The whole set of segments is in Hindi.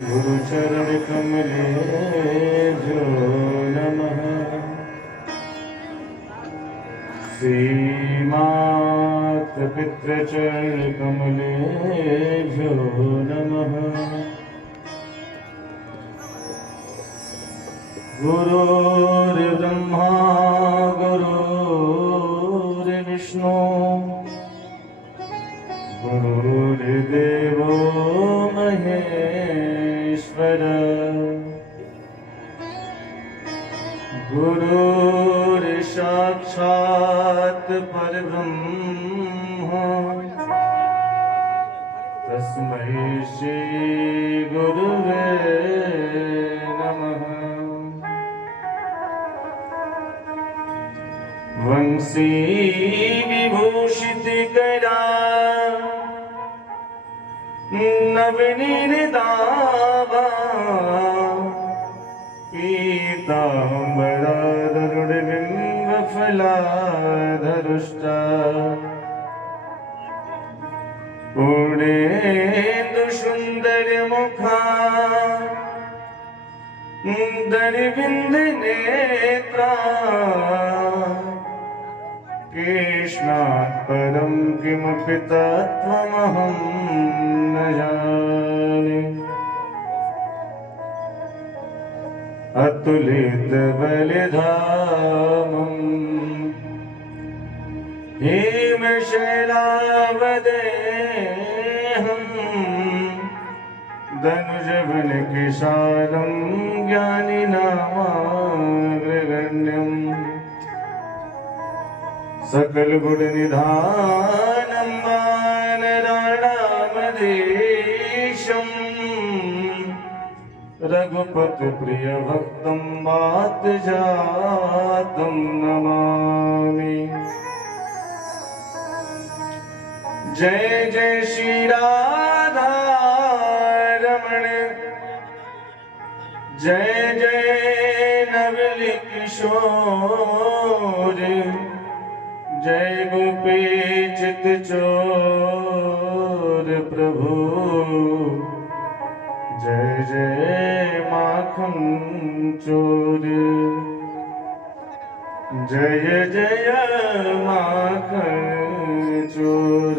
गुरुचरण कमलेभ्यो नमः। श्रीमात पितृचरण कमलेभ्यो नमः। गुरुर्ब्रह्मा गुरुर्विष्णु गुरुर्देवो महेश्वर गुरुर्साक्षात् परब्रह्म तस्मै श्री गुरुवे नमः। वंशी विभूषितकरा नवनीरदावा पीताम्बराधरुणबिम्बफलाधरुष्टा पूर्णेन्दुसुन्दरमुखा दरिविन्दनेत्रा कृष्णात् परं किमपि तत्त्वमहं न जाने। अतुलितबलधामं हेमशैलावदेहं धनुजवनकेशालं ज्ञानिनामाग्रगण्यम् सकल गुण निधानं मानराणामधीशं रघुपति प्रिय भक्तं वात जातं नमामि। जय जय श्री राधा रमण जय जय नवल किशोर जय गोपी चित चोर प्रभु जय जय माखन चोर जय जय माखन चोर।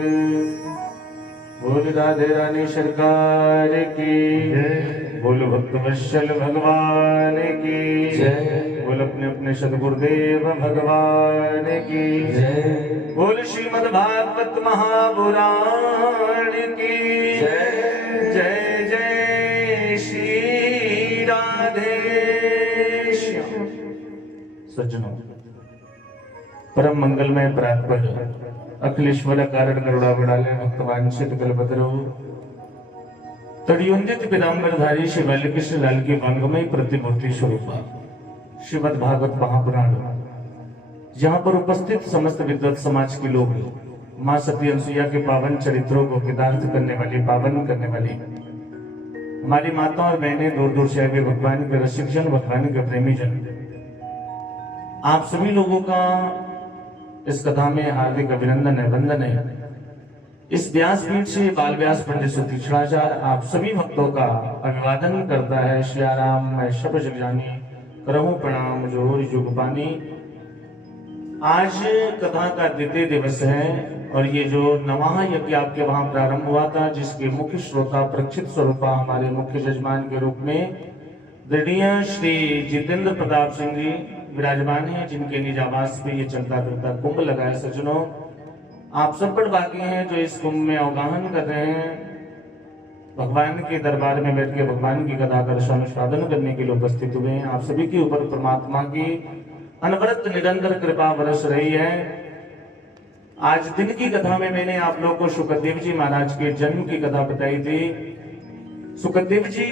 बोल राधे रानी सरकार की बोल भक्त वत्सल भगवान की जय। बोल अपने अपने सदगुरुदेव भगवान की जय। बोल श्रीमद् भागवत महापुराण की जय। जय जय श्री राधे श्याम। सज्जनों, परम मंगलमय प्रातः अखिलेश्वर कारण गरुड़ावड़ाले भक्तवांछित कल्पतरु तड़ियोंदित पीताम्बरधारी श्री बालकृष्ण लाल की मंगमय प्रतिमूर्ति स्वरूपा श्रीमद् भागवत महापुराण, जहाँ पर उपस्थित समस्त विद्वत समाज के लोग माँ सती अनसुईया के पावन चरित्रों को कृतार्थ करने वाली, पावन करने वाली हमारी माता और बहनें, दूर दूर से आए भगवान के रसिक जन, भगवान के प्रेमी जन, आप सभी लोगों का इस कथा में हार्दिक अभिनंदन है, वंदन है। इस व्यासपीठ से बाल व्यास पंडित सुतीक्षणाचार्य आप सभी भक्तों का अभिवादन करता है। श्री राम मैं शब्द जग जानी करहूं प्रणाम जोर जुग पानी। आज कथा का द्वितीय दिवस है और ये जो नवाह यज्ञ आपके वहां प्रारंभ हुआ था, जिसके मुख्य श्रोता प्रक्षित स्वरूपा हमारे मुख्य जजमान के रूप में दृढ़ीय श्री जितेंद्र प्रताप सिंह जी विराजमान है, जिनके निज आवास पे ये चलता फिरता कुंभ लगा है। सज्जनों, आप सब पर बाकी हैं जो इस कुंभ में अवगाहन कर रहे हैं, भगवान के दरबार में बैठ के भगवान की कथा का अनुष्ठान करने के लिए उपस्थित हुए हैं। आप सभी के ऊपर परमात्मा की अनवरत निरंतर कृपा बरस रही है। आज दिन की कथा में मैंने आप लोगों को शुकदेव जी महाराज के जन्म की कथा बताई थी। शुकदेव जी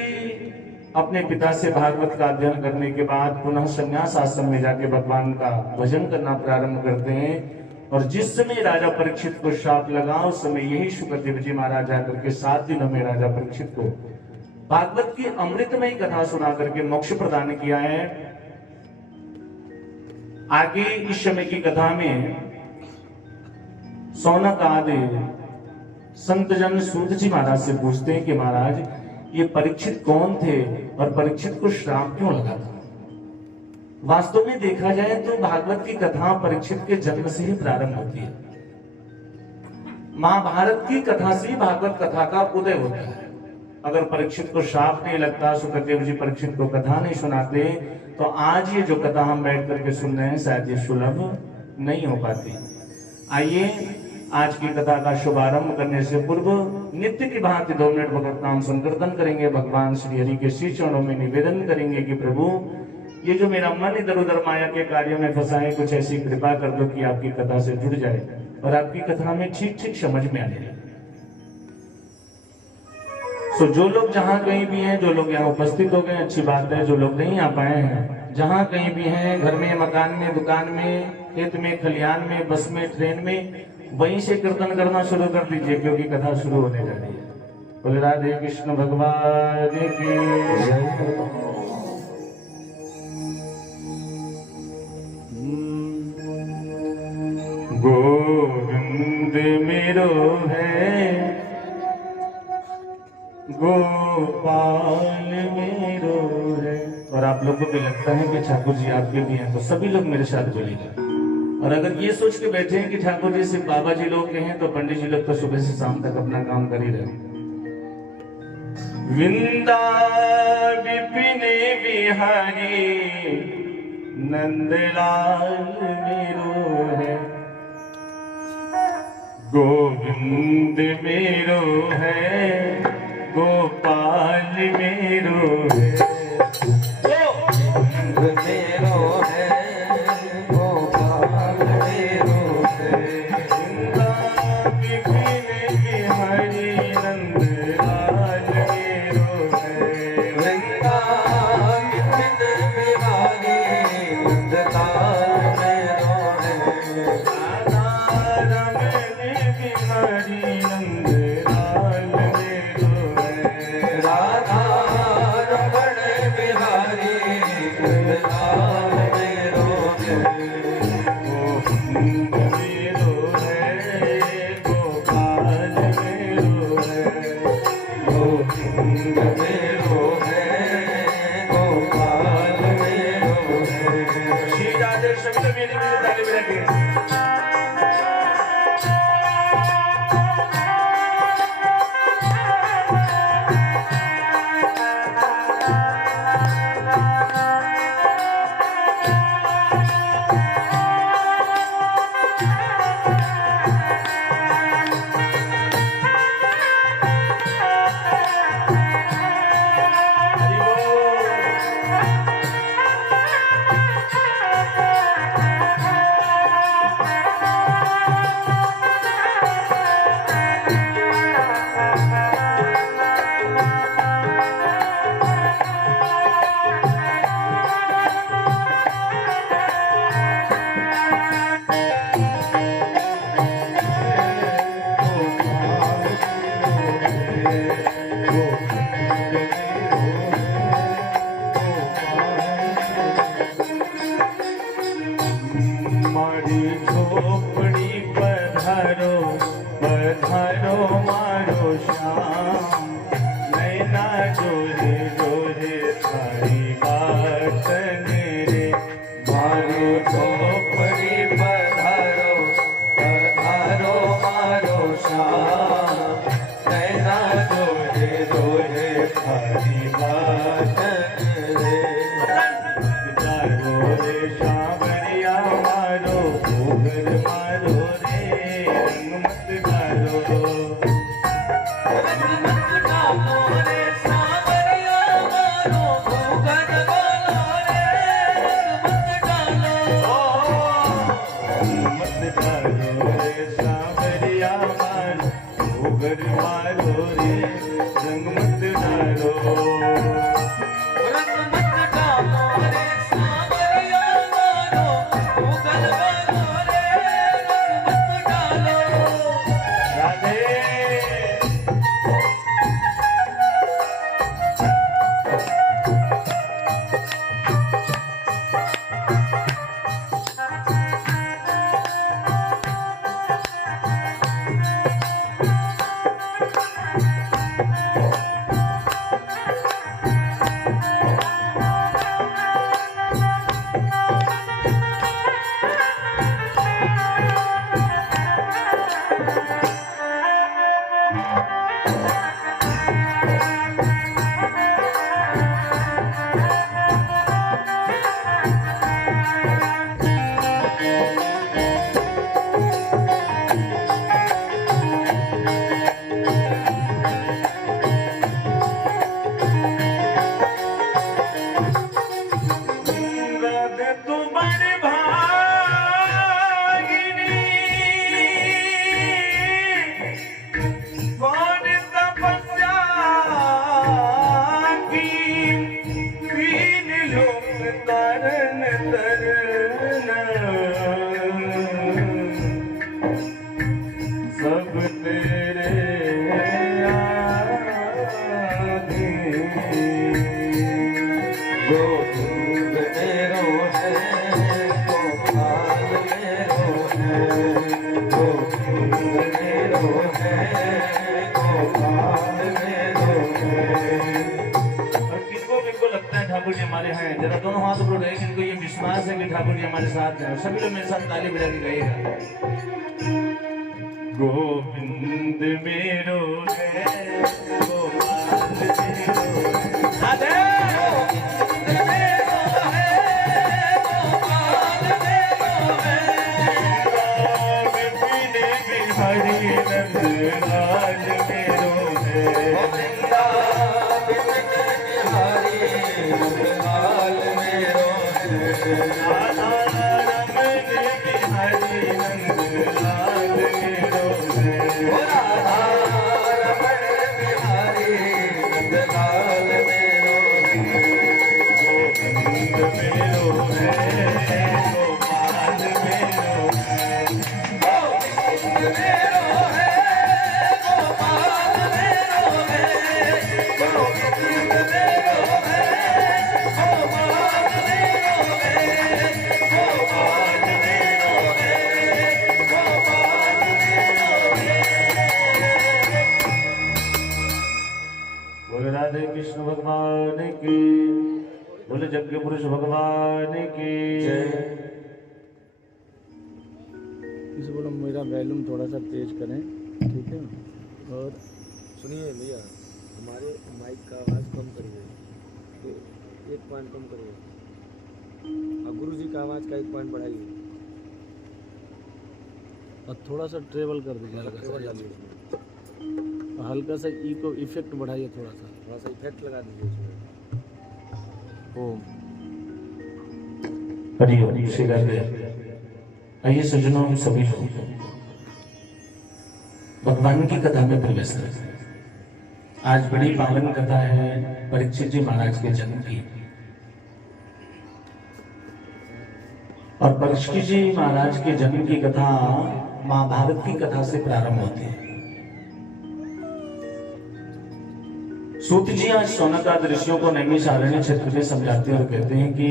अपने पिता से भागवत का अध्ययन करने के बाद पुनः संन्यास आश्रम में जाके भगवान का भजन करना प्रारंभ करते हैं। और जिस समय राजा परीक्षित को श्राप लगा, उस समय यही शुकदेव जी महाराज आकर के 7 दिनों में राजा परीक्षित को भागवत की अमृतमयी कथा सुना करके मोक्ष प्रदान किया है। आगे इस समय की कथा में सौनक आदि संत जन सूत जी महाराज से पूछते हैं कि महाराज ये परीक्षित कौन थे और परीक्षित को श्राप क्यों लगा था। वास्तव में देखा जाए तो भागवत की कथा परीक्षित के जन्म से ही प्रारंभ होती है। महाभारत की कथा से भागवत कथा का उदय होता है। अगर परीक्षित को श्राप नहीं लगता, सुखदेव जी परीक्षित को कथा नहीं सुनाते, तो आज ये जो कथा हम बैठ करके सुन रहे हैं शायद ये सुलभ नहीं हो पाती। आइए आज की कथा का शुभारंभ करने से पूर्व नित्य की भांति 2 मिनट भगवत नाम संकीर्तन करेंगे। भगवान श्री हरि के श्री चरणों में निवेदन करेंगे कि प्रभु ये जो मेरा मन इधर उधर माया के कार्यों में फंसा है, कुछ ऐसी कृपा कर दो कि आपकी कथा से जुड़ जाए और आपकी कथा में ठीक ठीक समझ में आने लगे। तो जो लोग जहां कहीं भी हैं, जो लोग यहाँ उपस्थित हो गए अच्छी बात है, जो लोग नहीं आ पाए हैं, जहां कहीं भी हैं, घर में, मकान में, दुकान में, खेत में, खलिहान में, बस में, ट्रेन में, वहीं से कीर्तन करना शुरू कर दीजिए क्योंकि कथा शुरू होने जा रही है। बोले राधे कृष्ण भगवान की जय। गोविंद मेरो है, गोपाल मेरो है। और आप लोगों को भी लगता है कि ठाकुर जी आपके भी हैं, तो सभी लोग मेरे साथ बोलिएगा। और अगर ये सोच के बैठे हैं कि ठाकुर जी सिर्फ बाबा जी लोग के हैं, तो पंडित जी लोग तो सुबह से शाम तक अपना काम कर ही रहे। विंदा विपिन बिहारी नंदलाल मेरो है, गोविंद मेरो है, गोपाल मेरो है। गोविंद मेरो है, गोपाल मेरो है। वृंदा विपिन बिहारी नंदलाल मेरो है। वृंदा विपिन बिहारी नंदलाल मेरो है। राधा रमण बिहारी नंदलाल मेरो है। राधा रमण बिहारी नंदलाल मेरो है। गोविंद मेरो है, गोपाल मेरो है। गोविंद मेरो है, गोपाल मेरो है। श्री राधे शब्द मेरी ताली में रखिए। गोविंद मेरो है गोपाल मेरो है गोविंद मेरो है गोपाल मेरो है। और किनको लगता है ठाकुर जी हमारे हैं, जरा दोनों हाथ ऊपर रहे, जिनको ये विश्वास है कि ठाकुर जी हमारे साथ हैं, सभी लोग मेरे साथ ताली बजा के गाइएगा। गोविंद मेरो है गोपाल मेरो है। राधे कृष्ण भगवान की, बोले यज्ञ पुरुष भगवान की जय। इसे बोलो मेरा वॉल्यूम थोड़ा सा तेज करें, ठीक है। और सुनिए भैया, हमारे माइक का आवाज़ कम करिए, तो 1 पॉइंट कम करिए, और गुरु जी का आवाज़ का 1 पॉइंट बढ़ाइए, और थोड़ा सा ट्रेवल कर दीजिए, हल्का सा इको इफेक्ट बढ़ाइए, थोड़ा सा इफेक्ट लगा दीजिए उसमें। ओम हरि ओम श्री राधे। आइए सज्जनों, हम सभी लोग भगवान की कथा में प्रवेश करते हैं। आज बड़ी पावन कथा है परीक्षित जी महाराज के जन्म की, और परीक्षित जी महाराज के जन्म की कथा महाभारत की कथा से प्रारंभ होती है। सूत जी आज शौनकादि ऋषियों को नैमिषारण्य क्षेत्र में समझाते हैं और कहते हैं कि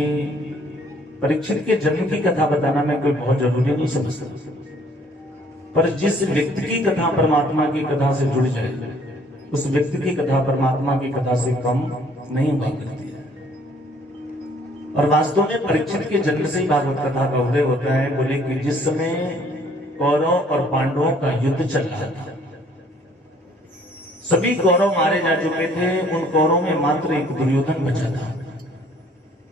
परीक्षित के जन्म की कथा बताना मैं कोई बहुत जरूरी नहीं समझता, पर जिस व्यक्ति की कथा परमात्मा की कथा से जुड़ जाए, उस व्यक्ति की कथा परमात्मा की कथा से कम नहीं हुआ करती है। और वास्तव में परीक्षित के जन्म से ही भागवत कथा का उदय होता है। बोले कि जिस समय कौरव और पांडवों का युद्ध चल रहा था, सभी कौरव मारे जा चुके थे, उन कौरवों में मात्र एक दुर्योधन बचा था,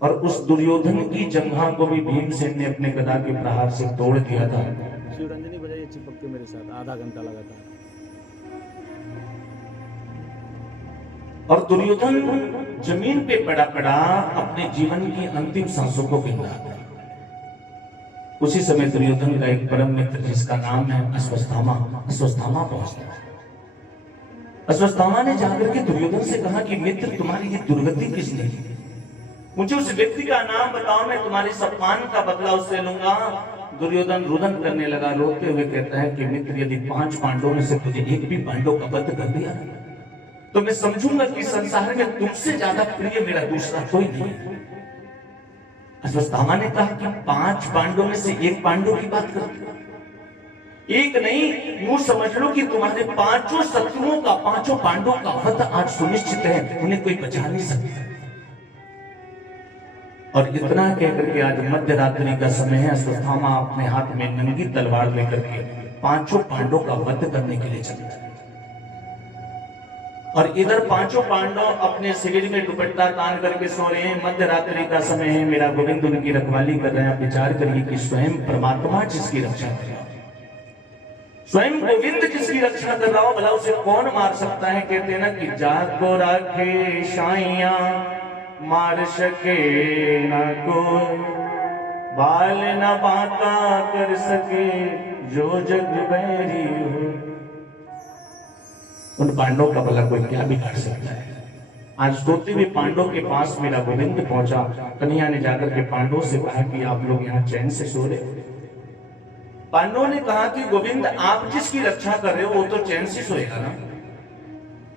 और उस दुर्योधन की जंघा को भी भीमसेन ने अपने गदा के प्रहार से तोड़ दिया था। शिवरंजनी बजाइए चिपक के मेरे साथ आधा घंटा लगातार। और दुर्योधन जमीन पे पड़ा पड़ा अपने जीवन की अंतिम सांसों को गिन रहा था। उसी समय दुर्योधन का एक परम मित्र जिसका नाम है अश्वत्थामा पहुंचता। अश्वत्थामा ने जाकर के दुर्योधन से कहा कि मित्र, तुम्हारी ये दुर्गति किसने की? मुझे उस व्यक्ति का नाम बताओ, मैं तुम्हारे सम्मान का बदला उससे लूंगा। दुर्योधन रुदन करने लगा, रोते हुए कहता है कि मित्र, यदि 5 पांडवों में से तुझे एक भी पांडव का वध कर दिया तो मैं समझूंगा कि संसार में तुमसे ज्यादा प्रिय मेरा दूसरा कोई नहीं। अश्वत्थामा ने कहा कि 5 पांडवों में से एक पांडव की बात करते, एक नहीं, यूं समझ लो कि तुम्हारे 5 शत्रुओं का, 5 पांडवों का वध आज सुनिश्चित है, उन्हें कोई बचा नहीं सकता। और इतना कहकर के आज मध्य रात्रि का समय है, अश्वत्थामा अपने हाथ में नंगी तलवार लेकर के 5 पांडवों का वध करने के लिए चलता है। और इधर 5 पांडव अपने शिविर में दुपट्टा तान करके सो रहे हैं। मध्य रात्रि का समय है, मेरा गोविंद उनकी रखवाली कर रहे हैं। आप विचार करिए कि स्वयं परमात्मा जिसकी रक्षा कर रहा हो, स्वयं गोविंद जिसकी रक्षा कर रहा हो, भला उसे कौन मार सकता है? कहते हैं ना कि जाको राखे शाइया, मार सके न कोई, बाल न बांका कर सके जो जग बैरी हो। उन पांडवों का भला कोई क्या बिगाड़ सकता है? आज सोते हुए पांडवों के पास मेरा गोविंद पहुंचा। कन्हैया ने जाकर के पांडवों से कहा कि आप लोग यहाँ चैन से सो रहे हो। पांडवों ने कहा कि गोविंद, आप जिसकी रक्षा कर रहे हो वो तो चैन से सोएगा ना।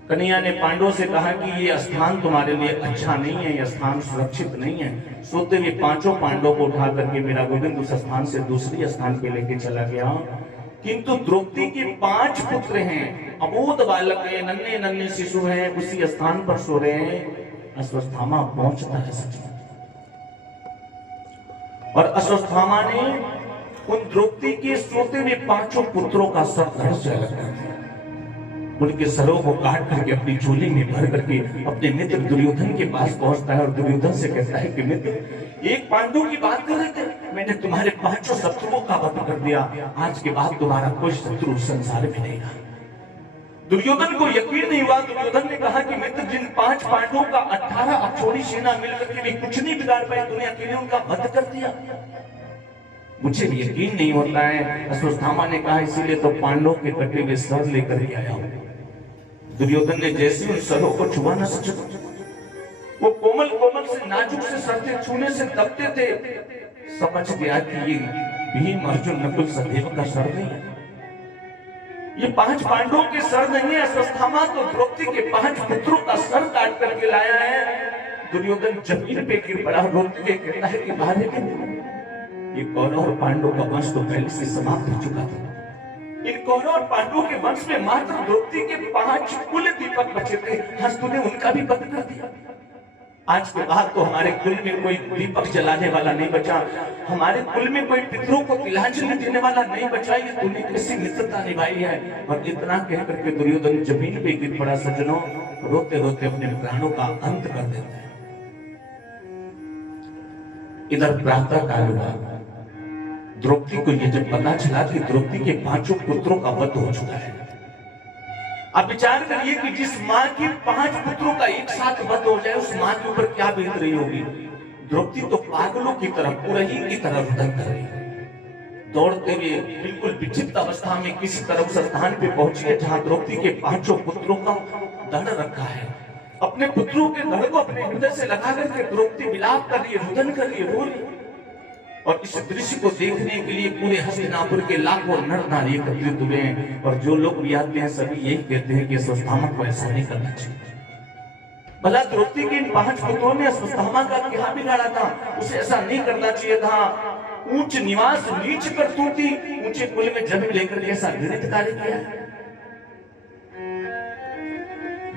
कन्हैया ने पांडवों से कहा कि ये स्थान तुम्हारे लिए अच्छा नहीं है, ये स्थान सुरक्षित नहीं है। सोते हुए पांचों पांडवों को उठा करके मेरा गोविंद उस स्थान से दूसरी स्थान पे लेके चला गया। किंतु द्रौपदी के 5 पुत्र हैं, अबोध बालक है, नन्हे नन्हे शिशु हैं, उसी स्थान पर सो रहे हैं। अश्वत्थामा पहुंचता है सच, और अश्वत्थामा ने उन द्रौपदी के सोते हुए 5 पुत्रों का सर धड़ से अलग कर दिया। उनके सरों को काट करके अपनी झोली में भर करके अपने मित्र दुर्योधन के पास पहुंचता है और दुर्योधन से कहता है कि मित्र, एक पांडु की बात कर रहे थे, मैंने तुम्हारे 5 शत्रुओं का वध कर दिया, आज के बाद तुम्हारा कोई शत्रु संसार में नहीं रहा। दुर्योधन को यकीन नहीं हुआ। दुर्योधन ने कहा कि मित्र, जिन 5 पांडवों का 18 अक्षौणी सेना मिलकर के भी कुछ नहीं बिगाड़ पाई, तूने अकेले उनका वध कर दिया, मुझे भी यकीन नहीं होता है। अश्वत्थामा ने कहा, इसीलिए तो पांडवों के कटे हुए सर लेकर के आया हूं। दुर्योधन ने जैसे उन सरों को छुआ न सका, वो कोमल कोमल से नाजुक से सर थे, छूने से दबते थे। समझ गया कि ये भीम अर्जुन नकुल सहदेव का सर नहीं है, ये 5 पांडवों के सर नहीं है। अश्वत्थामा तो द्रौपदी के 5 पुत्रों का सर काट करके लाया है। दुर्योधन जमीन पे गिर पड़ा, रोते हुए कहता है कि महाराज, ये कौरव और पांडवों का वंश तो पहले से समाप्त हो चुका था। इन कौरव और पांडवों के वंश में मात्र द्रौपदी के 5 कुल दीपक बचे थे, आज तूने उनका भी वध कर दिया। आज के बाद तो हमारे कुल में कोई दीपक जलाने वाला नहीं बचा, हमारे कुल में कोई पितरों को तिलांजलि देने वाला नहीं बचा। ये तूने कैसी मित्रता निभाई है। और इतना कह करके दुर्योधन जमीन पे गिर पड़ा। सज्जनों, रोते रोते अपने प्राणों का अंत कर देते हैं। इधर प्रातः काल हुआ, द्रौपदी को यह जब पता चला कि द्रौपदी के 5 पुत्रों का वध हो चुका है। अब विचार करिए कि जिस मां के 5 पुत्रों का एक साथ वध हो जाए, उस मां के ऊपर क्या बीत रही होगी। द्रौपदी तो पागलों की तरह, पुरही की तरह रुदन कर रही है। दौड़ते हुए बिल्कुल विचित्र अवस्था में किसी तरह उस स्थान पे पहुंची है जहां द्रौपदी के 5 पुत्रों का धड़ रखा है। अपने पुत्रों के धड़ को अपने हृदय से लगा करके द्रौपदी विलाप कर रही है, रुदन कर रही है, रो रही है। और इस दृश्य को देखने के लिए पूरे हस्तिनापुर के लाखों नर नारी एकत्रित हुए हैं। और जो लोग भी आते हैं सभी यही कहते हैं कि अश्वत्थामा को ऐसा नहीं करना चाहिए। भला द्रौपदी के इन 5 पुत्रों ने अश्वत्थामा का क्या बिगाड़ा था, उसे ऐसा नहीं करना चाहिए था। ऊंच निवास नीच करतूती, ऊंचे कुल में जन्म लेकर ऐसा घृणित कार्य किया।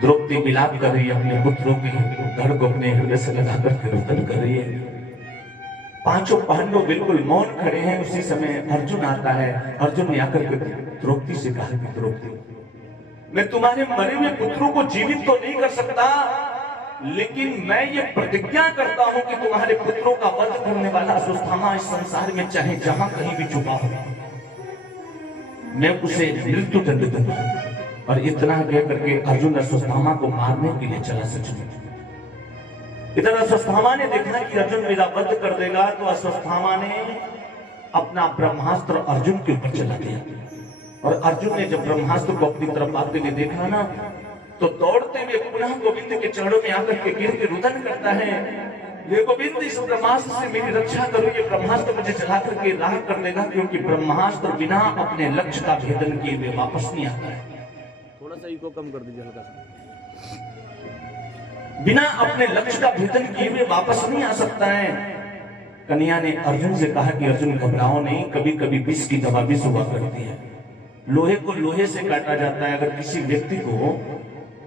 द्रौपदी विलाप कर रही है, अपने पुत्रों के धड़ को अपने हृदय से लगा करके रुदन कर रही है। 5 पांडव बिल्कुल मौन खड़े हैं। उसी समय अर्जुन आता है। अर्जुन ने आकर के द्रौपदी से कहा कि द्रौपदी, मैं तुम्हारे मरे हुए पुत्रों को जीवित तो नहीं कर सकता, लेकिन मैं ये प्रतिज्ञा करता हूं कि तुम्हारे पुत्रों का वध करने वाला अश्वत्थामा इस संसार में चाहे जहां कहीं भी छुपा हो, मैं उसे मृत्यु दंड दूंगा। और इतना कह करके अर्जुन अश्वत्थामा को मारने के लिए चला। सच इधर अश्वत्थामा ने देखा कि अर्जुन मेरा वध कर देगा, तो अश्वत्थामा ने अपना ब्रह्मास्त्र अर्जुन के ऊपर चला दिया। और अर्जुन ने जब ब्रह्मास्त्र को अपनी तरफ आते हुए देखा ना, तो दौड़ते हुए पुनः गोविंद के चरणों में आकर के गिर के रुदन करता है, ये गोविंद, इस ब्रह्मास्त्र से मेरी रक्षा करो, ये ब्रह्मास्त्र मुझे चला करके राह कर देगा, क्योंकि ब्रह्मास्त्र बिना अपने लक्ष्य का भेदन किए हुए वापस नहीं आता है। थोड़ा सा इको कम कर दीजिए, हल्का सा। बिना अपने लक्ष्य का भेदन किए हुए वापस नहीं आ सकता है। कन्हैया ने अर्जुन से कहा कि अर्जुन घबराओ नहीं, कभी कभी विष की दवा विष हुआ करती है, लोहे को लोहे से काटा जाता है। अगर किसी व्यक्ति को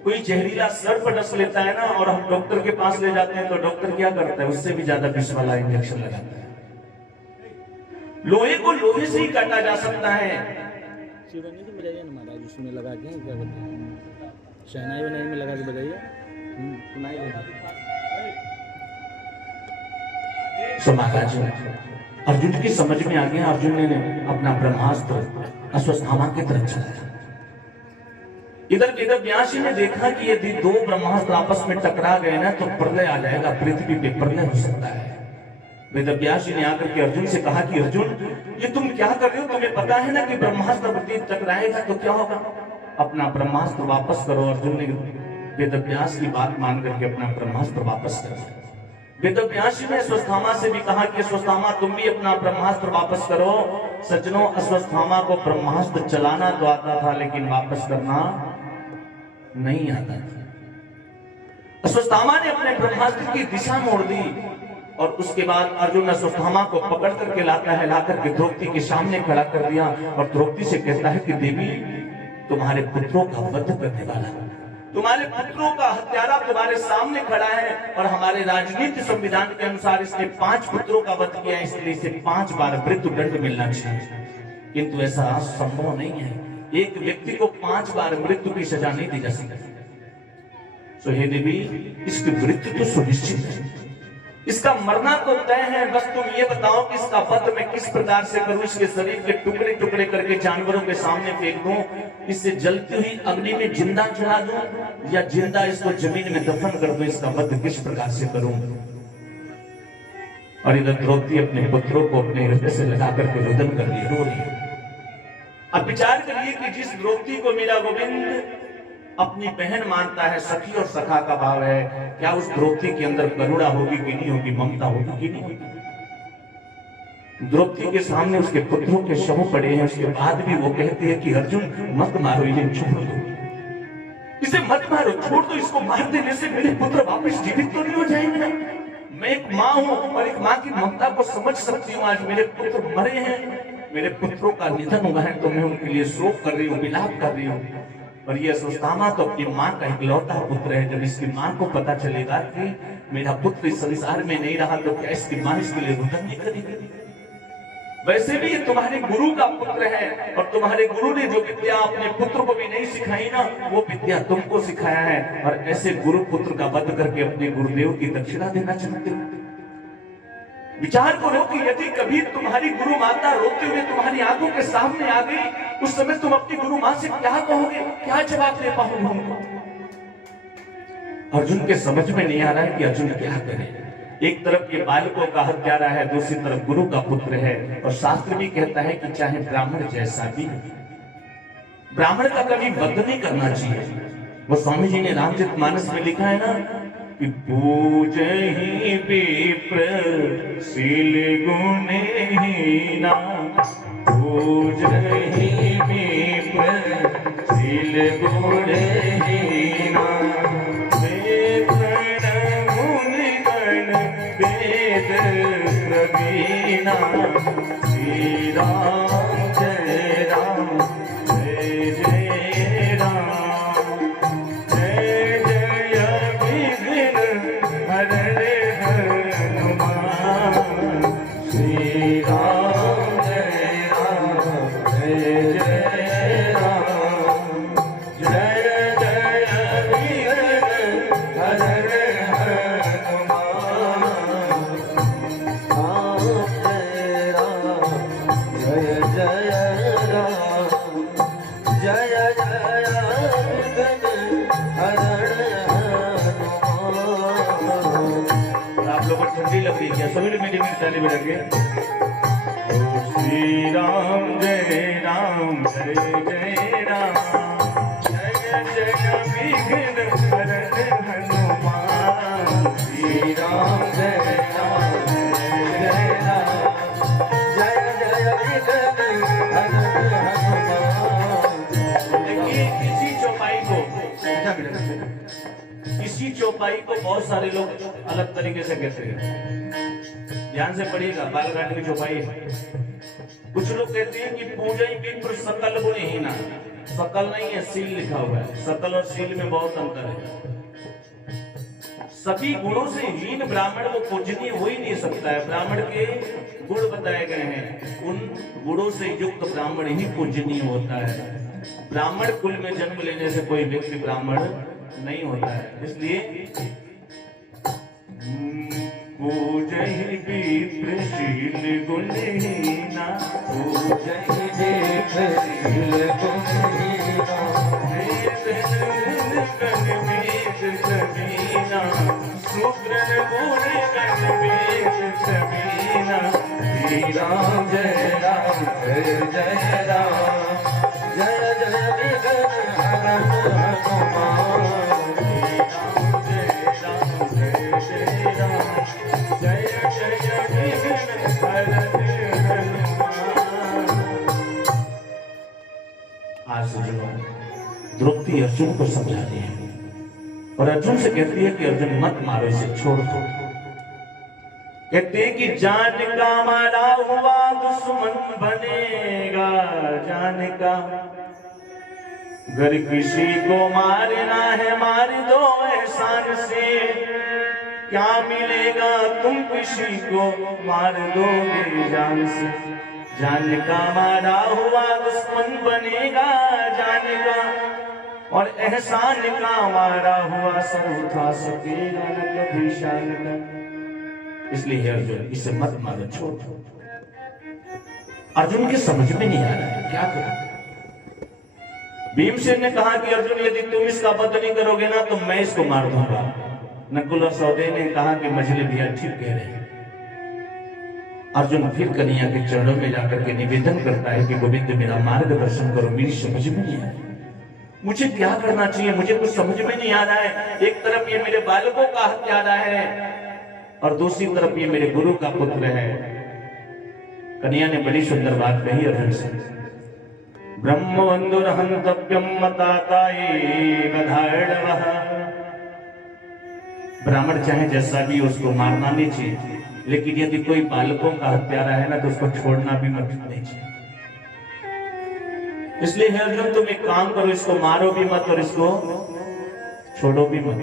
कोई जहरीला सर्प डस लेता है ना, और हम डॉक्टर के पास ले जाते हैं, तो डॉक्टर क्या करता है, उससे भी ज्यादा विष वाला इंजेक्शन लगाता है। लोहे को लोहे से ही काटा जा सकता है। शिवरानी तो बजाइए ना महाराज, उसमें लगा के क्या बोलते हैं, शहनाई वनाई में लगा के बजाइए। सुनाई सो महाराज, अर्जुन की समझ में आ गया। अर्जुन ने अपना ब्रह्मास्त्र अश्वत्थामा की तरफ चलाया। इधर वेदव्यास ने देखा कि यदि 2 ब्रह्मास्त्र आपस में टकरा गए ना, तो प्रलय आ जाएगा, पृथ्वी पे प्रलय हो सकता है। वेदव्यास ने आकर के अर्जुन से कहा कि अर्जुन, ये तुम क्या कर रहे हो, तुम्हें पता है ना कि ब्रह्मास्त्र टकराएगा तो क्या होगा, अपना ब्रह्मास्त्र वापस करो। अर्जुन ने वेदव्यास की बात मान करके अपना ब्रह्मास्त्र वापस कर दिया। वेदव्यास ने अश्वत्थामा से भी कहा कि अश्वत्थामा, तुम भी अपना ब्रह्मास्त्र वापस करो। सज्जनों, अश्वत्थामा को ब्रह्मास्त्र चलाना तो आता था, लेकिन वापस करना नहीं आता था। अश्वत्थामा ने अपने ब्रह्मास्त्र की दिशा मोड़ दी और उसके बाद अर्जुन अश्वत्थामा को पकड़ करके लाता है, लाकर के द्रौपदी के सामने खड़ा कर दिया और द्रौपदी से कहता है कि देवी, तुम्हारे पुत्रों का वध करने वाला, तुम्हारे पुत्रों का हत्यारा तुम्हारे सामने खड़ा है और हमारे राजनीति संविधान के अनुसार इसने 5 पुत्रों का वध किया, इसलिए इसे 5 बार मृत्यु दंड मिलना चाहिए। किंतु ऐसा संभव नहीं है, एक व्यक्ति को 5 बार मृत्यु की सजा नहीं दी जा सकती। तो हे देवी, इसकी मृत्यु तो सुनिश्चित है, इसका मरना तो तय है, बस तुम ये बताओ कि इसका वध मैं किस प्रकार से करूं, इसके शरीर के टुकड़े टुकड़े करके जानवरों के सामने फेंक दूं, इससे जलती हुई अग्नि में जिंदा जला दूं या जिंदा इसको जमीन में दफन कर दूं, इसका वध किस प्रकार से करूं। और इधर द्रौपदी अपने पुत्रों को अपने हृदय से लगा करके रुदन कर रही, रो रही। अब विचार करिए कि जिस द्रौपदी को मेरा गोविंद अपनी बहन मानता है, सखी और सखा का भाव है, क्या उस द्रौपदी के अंदर करुणा होगी कि नहीं होगी, ममता होगी कि नहीं होगी। द्रौपदी के सामने उसके पुत्रों के शव पड़े हैं, उसके बाद भी वो कहती है कि अर्जुन मत मारो, इन्हें छोड़ दो, इसे मत मारो, छोड़ दो, इसको मार देने से मेरे पुत्र वापस जीवित तो नहीं हो जाएंगे ना। मैं एक माँ हूं और एक माँ की ममता को समझ सकती हूँ। आज मेरे पुत्र मरे हैं, मेरे पुत्रों का निधन हुआ है, तो मैं उनके लिए शोक कर रही हूँ, विलाप कर रही हूँ। और ये अश्वत्थामा तो अपनी माँ का इकलौता पुत्र है, जब इसकी माँ को पता चलेगा कि मेरा पुत्र इस संसार में नहीं रहा, तो क्या इसकी माँ इसके लिए रुदन नहीं करेगी। वैसे भी ये तुम्हारे गुरु का पुत्र है और तुम्हारे गुरु ने जो विद्या अपने पुत्र को भी नहीं सिखाई ना, वो विद्या तुमको सिखाया है। और ऐसे गुरु पुत्र का वध करके अपने गुरुदेव की दक्षिणा देना चाहते हो। विचार करो कि यदि कभी तुम्हारी गुरु माता रोते हुए तुम्हारी आंखों के सामने आ गई, उस समय तुम अपनी गुरु मां से क्या कहोगे, क्या जवाब दे पाओगे उनको। अर्जुन के समझ में नहीं आ रहा है कि अर्जुन क्या करे। एक तरफ ये बालकों का हत्यारा है, दूसरी तरफ गुरु का पुत्र है। और शास्त्र भी कहता है कि चाहे ब्राह्मण जैसा भी, ब्राह्मण का कभी वध नहीं करना चाहिए। वो स्वामी जी ने रामचरितमानस में लिखा है ना कि पूजहि विप्र शील गुणहीना, पूजहि विप्र शील गुणहीना, वेद मुनिगण वेद प्रवीणा, श्री राम जय राम जय जय राम, जय जय विघ्न हरणे हनुमान, श्री राम जय जय राम, जय जय विघ्न हरणे हनुमान, जय जय राम, जय जय आप लोगों को ठंडी लग रही है, सभी मीठी मीठी ताली बजाएंगे। श्री राम जय राम जय जय राम, जय जय विघ्न हरणे हनुमान, श्री राम जय राम जय राम, जय जय विघ्न हरणे हनुमान। देखिए इसी चौपाई को बहुत सारे लोग अलग तरीके से कहते हैं। ध्यान से पढ़िएगा, बालघाट की चौपाई है। कुछ लोग कहते हैं कि पूजा ही विप्र सकल गुणहीना, सकल नहीं है, सील लिखा हुआ है। सकल और सील में बहुत अंतर है। सभी गुणों से हीन ब्राह्मण वो पूजनीय हो ही नहीं सकता है। ब्राह्मण के गुण बताए गए हैं, उन गुणों से युक्त ब्राह्मण ही पूजनीय होता है। ब्राह्मण कुल में जन्म लेने से कोई व्यक्ति ब्राह्मण नहीं होता है। इसलिए पूजहि विप्र शील गुणहीना, पूजहि विप्र शील गुणहीना, वेद समीना, शूद्र गुण गण वेद समीना, श्री राम जय राम जय जय राम, जय जय विघ्न हरणे हनुमान, द्रौपदी अर्जुन को समझा रही है और अर्जुन से कहती है कि अर्जुन मत मारो, इसे छोड़ दो। कहते हैं कि जान का मारा हुआ दुश्मन बनेगा, जान का अगर किसी को मारना है मार दो एहसान से, क्या मिलेगा तुम किसी को मार दोगे जान से। जान का मारा हुआ दुश्मन बनेगा, जान का और एहसान का मारा हुआ सर उठा सकेगा न कभी शान का। इसलिए हे अर्जुन इसे मत मारो, छोड़। अर्जुन के समझ में नहीं आ रहा है क्या करें। भीमसेन ने कहा कि अर्जुन यदि तुम इसका वध नहीं करोगे ना तो मैं इसको मार दूंगा। नकुल और सहदेव ने कहा कि मछली भैया ठीक कह रहे हैं। अर्जुन फिर कन्हैया के चरणों में जाकर के निवेदन करता है कि गोविंद मेरा मार्गदर्शन करो, मेरी समझ में नहीं आ रहा, मुझे क्या करना चाहिए, मुझे कुछ समझ में नहीं आ रहा है। एक तरफ ये मेरे बालकों का हत्यारा है और दूसरी तरफ ये मेरे गुरु का पुत्र है। कन्हैया ने बड़ी सुंदर बात कही अर्जुन से, ब्रह्मबंधुर हंतव्यम मताताये गधार्णवः। ब्राह्मण चाहे जैसा भी उसको मारना नहीं चाहिए, लेकिन यदि कोई बालकों का हत्यारा है ना तो उसको छोड़ना भी मत नहीं चाहिए। इसलिए हे अर्जुन तुम एक काम करो, इसको मारो भी मत और इसको छोड़ो भी मत।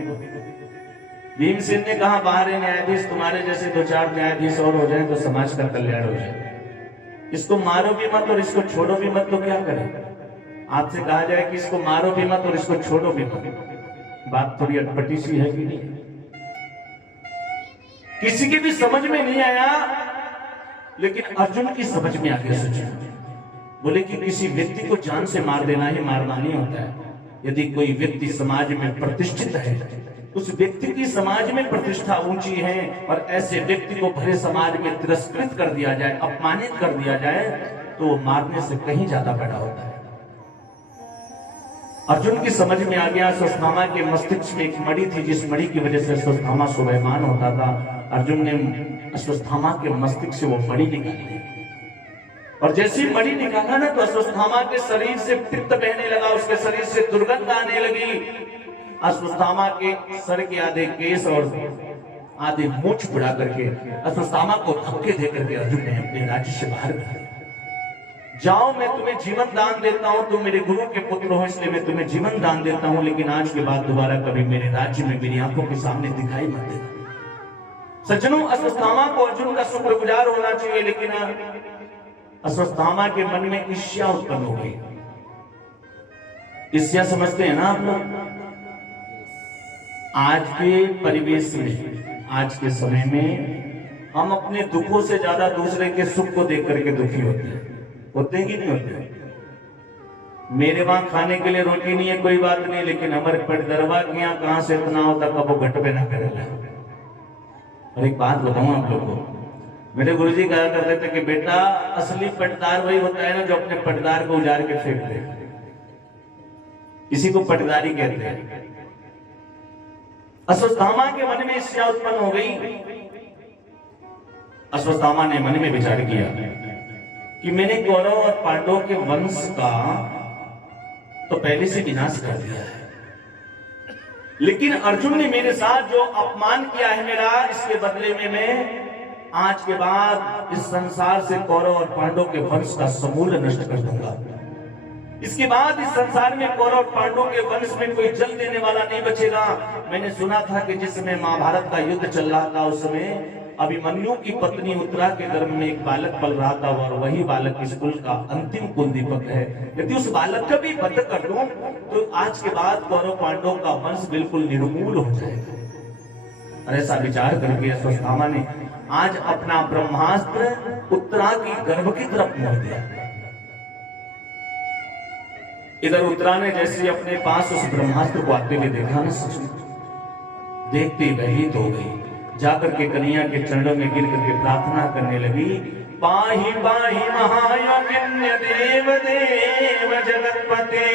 भीमसेन ने कहा बाहर न्यायाधीश तुम्हारे जैसे 2-4 न्यायाधीश और हो जाए तो समाज का कल्याण हो जाए। इसको मारो भी मत और इसको छोड़ो भी मत तो क्या करें। आपसे कहा जाए कि इसको मारो भी मत और इसको छोड़ो भी मत, बात थोड़ी अटपटी सी है कि नहीं। किसी की भी समझ में नहीं आया, लेकिन अर्जुन की समझ में आ गया। सोचा बोले कि किसी व्यक्ति को जान से मार देना ही मारना नहीं होता है। यदि कोई व्यक्ति समाज में प्रतिष्ठित है, उस व्यक्ति की समाज में प्रतिष्ठा ऊंची है और ऐसे व्यक्ति को भरे समाज में तिरस्कृत कर दिया जाए, अपमानित कर दिया जाए, तो वो मारने से कहीं ज्यादा बड़ा होता है। अर्जुन की समझ में आ गया। अश्वत्थामा के मस्तिष्क में एक मणि थी, जिस मणि की वजह से अश्वत्थामा शोभायमान होता था। अर्जुन ने अश्वत्थामा के मस्तिष्क से वो मणि निकाली और जैसी मणि निकाला ना तो अश्वत्थामा के शरीर से पित्त बहने लगा, उसके शरीर से दुर्गंध आने लगी। अश्वत्थामा के सर के आधे केस और आधे मूंछ बुढ़ा करके अश्वत्थामा को धक्के दे करके अर्जुन ने अपने राज्य से बाहर कर दिया। जाओ मैं तुम्हें जीवन दान देता हूं, तुम मेरे गुरु के पुत्र हो इसलिए मैं तुम्हें जीवन दान देता हूं, लेकिन आज के बाद दोबारा कभी मेरे राज्य में मेरी आंखों के सामने दिखाई मत देना। सज्जनों, अश्वत्थामा को अर्जुन का शुक्रगुजार होना चाहिए, लेकिन अश्वत्थामा के मन में ईर्ष्या उत्पन्न हो गई। ईर्ष्या समझते हैं ना आप लोग। आज के परिवेश में, आज के समय में हम अपने दुखों से ज्यादा दूसरे के सुख को देख करके दुखी होते हैं कि नहीं होते। मेरे वहां खाने के लिए रोटी नहीं है कोई बात नहीं, लेकिन हमारे पटदरवा के यहाँ कहां से इतना होता कब वो घट पे ना करेगा। और एक बात बताऊं आप लोगों को, मेरे गुरुजी कहा करते थे कि बेटा असली पटदार वही होता है ना जो अपने पटदार को उजाड़ के फेंक दे, इसी को पटदारी कहते हैं। अश्वत्थामा के मन में ईर्ष्या उत्पन्न हो गई। अश्वत्थामा ने मन में विचार किया कि मैंने कौरव और पांडवों के वंश का तो पहले से विनाश कर दिया है, लेकिन अर्जुन ने मेरे साथ जो अपमान किया है मेरा, इसके बदले में मैं आज के बाद इस संसार से कौरव और पांडवों के वंश का समूल नष्ट कर दूंगा। इसके बाद इस संसार में कौरव और पांडवों के वंश में कोई जल देने वाला नहीं बचेगा। मैंने सुना था कि जिस समय महाभारत का युद्ध चल रहा था उस समय अभिमन्यु की पत्नी उत्तरा के गर्भ में एक बालक पल रहा था और वही बालक इस कुल का अंतिम कुल दीपक है। यदि उस बालक का भी वध कर दूं तो आज के बाद कौरव पांडवों का वंश बिल्कुल निर्मूल हो जाएगा। और ऐसा विचार करके अश्वत्थामा ने आज अपना ब्रह्मास्त्र उत्तरा की गर्भ की तरफ मोड़ दिया। इधर उत्तरा ने जैसे अपने पास उस ब्रह्मास्त्र को आते हुए देखा ना, सच देखते ही भयभीत हो गई। जाकर के कन्हैया के चरणों में गिर करके प्रार्थना करने लगी, पाहि पाहि महायोगिन्य देव देव जगतपते,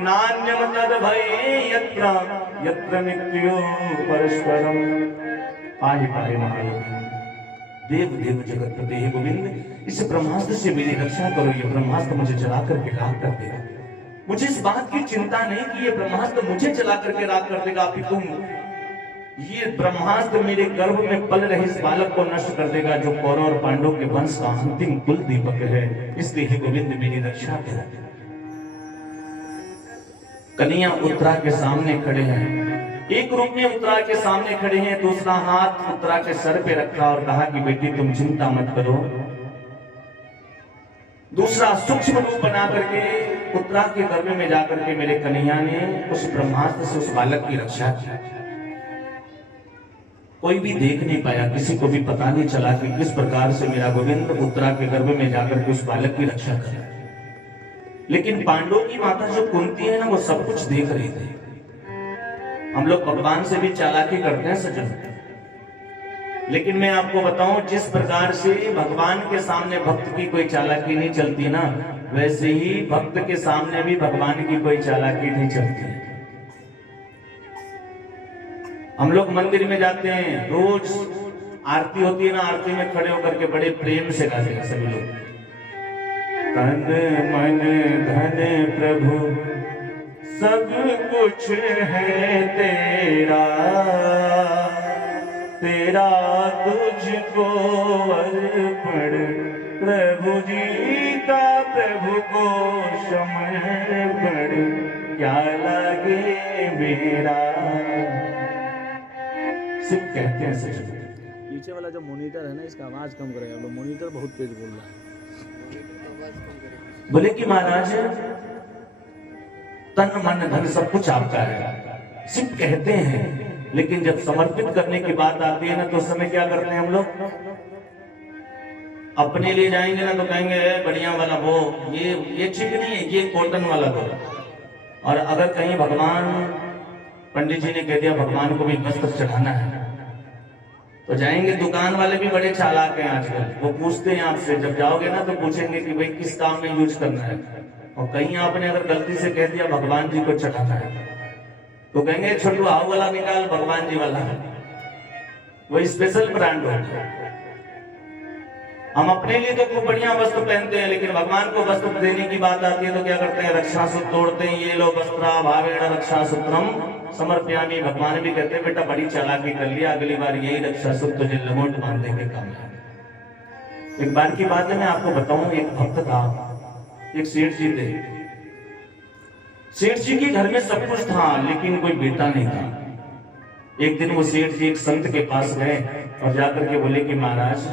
नान्यम तद भये यत्र यत्र मृत्यो परस्परम। पाहि पाहि महायोगिन्य देव देव जगतपते, हे गोविंद इस ब्रह्मास्त्र से मेरी रक्षा करो, ये ब्रह्मास्त्र मुझे जला करके राख कर देगा। मुझे इस बात की चिंता नहीं कि ये ब्रह्मास्त्र मुझे जला करके राख कर देगा, अपितु ये ब्रह्मास्त्र मेरे गर्भ में पल रहे इस बालक को नष्ट कर देगा, जो कौरव और पांडव के वंश का अंतिम कुल दीपक है। इसलिए हे गोविंद मेरी रक्षा कर। कन्हैया उत्तरा के सामने खड़े हैं, एक रूप में उत्तरा के सामने खड़े हैं, दूसरा हाथ उत्तरा के सर पे रखा और कहा कि बेटी तुम चिंता मत करो। दूसरा सूक्ष्म रूप बना करके उत्तरा के गर्भ में जाकर के मेरे कन्हैया ने उस ब्रह्मास्त्र से उस बालक की रक्षा की। कोई भी देख नहीं पाया, किसी को भी पता नहीं चला कि किस प्रकार से मेरा गोविंद उत्तरा के गर्भ में जाकर के उस बालक की रक्षा कर। लेकिन पांडवों की माता जो कुंती है ना, वो सब कुछ देख रही थी। हम लोग भगवान से भी चालाकी करते हैं सज्जन, लेकिन मैं आपको बताऊं जिस प्रकार से भगवान के सामने भक्त की कोई चालाकी नहीं चलती ना, वैसे ही भक्त के सामने भी भगवान की कोई चालाकी नहीं चलती। हम लोग मंदिर में जाते हैं, रोज आरती होती है ना, आरती में खड़े होकर के बड़े प्रेम से गाते हैं सभी लोग, तन मन धन प्रभु सब कुछ है तेरा, तेरा तुझको अर्पण प्रभु जी का, प्रभु को समर्पण क्या लागे मेरा। सिर्फ कहते हैं सच। पीछे वाला जो मॉनिटर है ना, इसका आवाज कम करेगा, वो मॉनिटर बहुत तेज बोल रहा है। बोले कि महाराज तन मन धन सब कुछ आपका है, सिर्फ कहते हैं, लेकिन जब समर्पित करने की बात आती है ना, तो उस समय क्या करते हैं हम लोग? अपने लिए जाएंगे ना तो कहेंगे बढ़िया वाला वो, ये ठीक नहीं है, ये कॉटन वाला दो। और अगर कहीं भगवान, पंडित जी ने कह दिया भगवान को भी वस्त्र चढ़ाना है, तो जाएंगे, दुकान वाले भी बड़े चालाक हैं आजकल, वो पूछते हैं आपसे, जब जाओगे ना तो पूछेंगे कि भाई किस काम में यूज करना है। और कहीं आपने अगर गलती से कह दिया भगवान जी को चढ़ाना है, तो कहेंगे छोटू हाउ वाला निकाल, भगवान जी वाला है, वो स्पेशल ब्रांड होता है। हम अपने लिए तो खूब बढ़िया वस्त्र पहनते हैं, लेकिन भगवान को वस्त्र देने की बात आती है तो क्या करते हैं? रक्षा सूत्र तोड़ते हैं। ये लो वस्त्रा भावेण रक्षा सूत्रम समर्पयामि। भगवान भी कहते हैं बेटा बड़ी चालाकी कर लिया, अगली बार यही रक्षा सूत्र तुझे लंगोट बांधने के काम है। एक बार की बात है, मैं आपको बताऊं, एक भक्त था, एक सेठ जी थे। सेठ जी के घर में सब कुछ था, लेकिन कोई बेटा नहीं था। एक दिन वो सेठ जी एक संत के पास गए और जाकर के बोले कि महाराज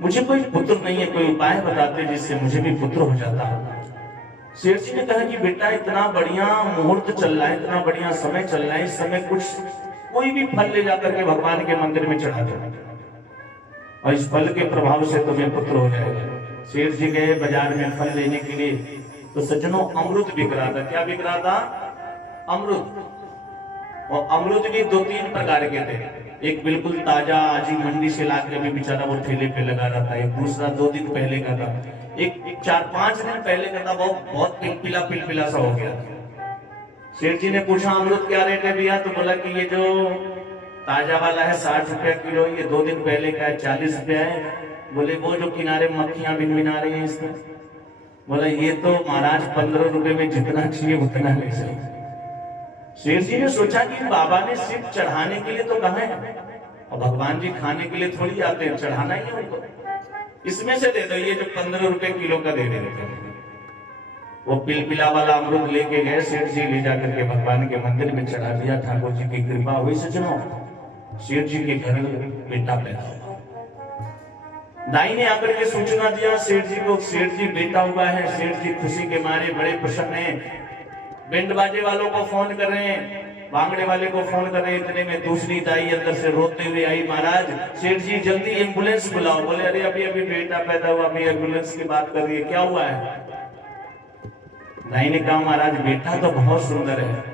मुझे कोई पुत्र नहीं है, कोई उपाय बताते जिससे मुझे भी पुत्र हो जाता। सेठ जी ने कहा कि बेटा इतना बढ़िया मुहूर्त चल रहा है, इतना बढ़िया समय चल रहा है, इस समय कुछ कोई भी फल ले जाकर के भगवान के मंदिर में चढ़ा दो और इस फल के प्रभाव से तुम्हें पुत्र हो जाएगा। सेठ जी गए बाजार में फल लेने के लिए, तो सज्जनों अमृत बिक रहा था। क्या बिक रहा था? अमृत। और अमृत भी 2-3 प्रकार के थे। एक बिल्कुल ताजा आज ही मंडी से लाके अभी बेचारा वो ठेले पे लगा रहा था, एक दूसरा 2 दिन पहले का था, एक 4-5 दिन पहले का था, बहुत पिलपिला सा हो गया। सेठ जी ने पूछा अमृत क्या रेट है भैया? तो बोला कि ये जो ताजा वाला है 60 रुपया किलो, ये 2 दिन पहले का है 40 रुपया है। बोले वो जो किनारे मक्खियां भिनभिना रही है इसमें? बोला ये तो महाराज 15 रुपए में जितना चाहिए उतना ले जाए। शेर जी ने सोचा कि बाबा ने सिर्फ चढ़ाने के लिए तो कहा है, और भगवान जी खाने के लिए थोड़ी आते हैं, चढ़ाना ही है उनको, इसमें से दे दो, ये जो 15 रुपए किलो का दे देते। वो पिलपिला वाला अमृत लेके गए, सेठ जी ले जाकर के भगवान के मंदिर में चढ़ा दिया। ठाकुर जी की कृपा हुई। सज्जनों, सेठ जी के घर बेटा पैदा हुआ। दाई ने आकर के सूचना दिया सेठ जी को, सेठ जी बेटा हुआ है। सेठ जी खुशी के मारे बड़े प्रसन्न हैं, बैंड बाजे वालों को फोन कर रहे हैं, बांगड़े वाले को फोन कर रहे हैं। इतने में दूसरी दाई अंदर से रोते हुए आई, महाराज सेठ जी जल्दी एम्बुलेंस बुलाओ। बोले अरे अभी अभी बेटा पैदा हुआ, अभी एम्बुलेंस की बात कर रही है, क्या हुआ है? दाई ने कहा महाराज बेटा तो बहुत सुंदर है,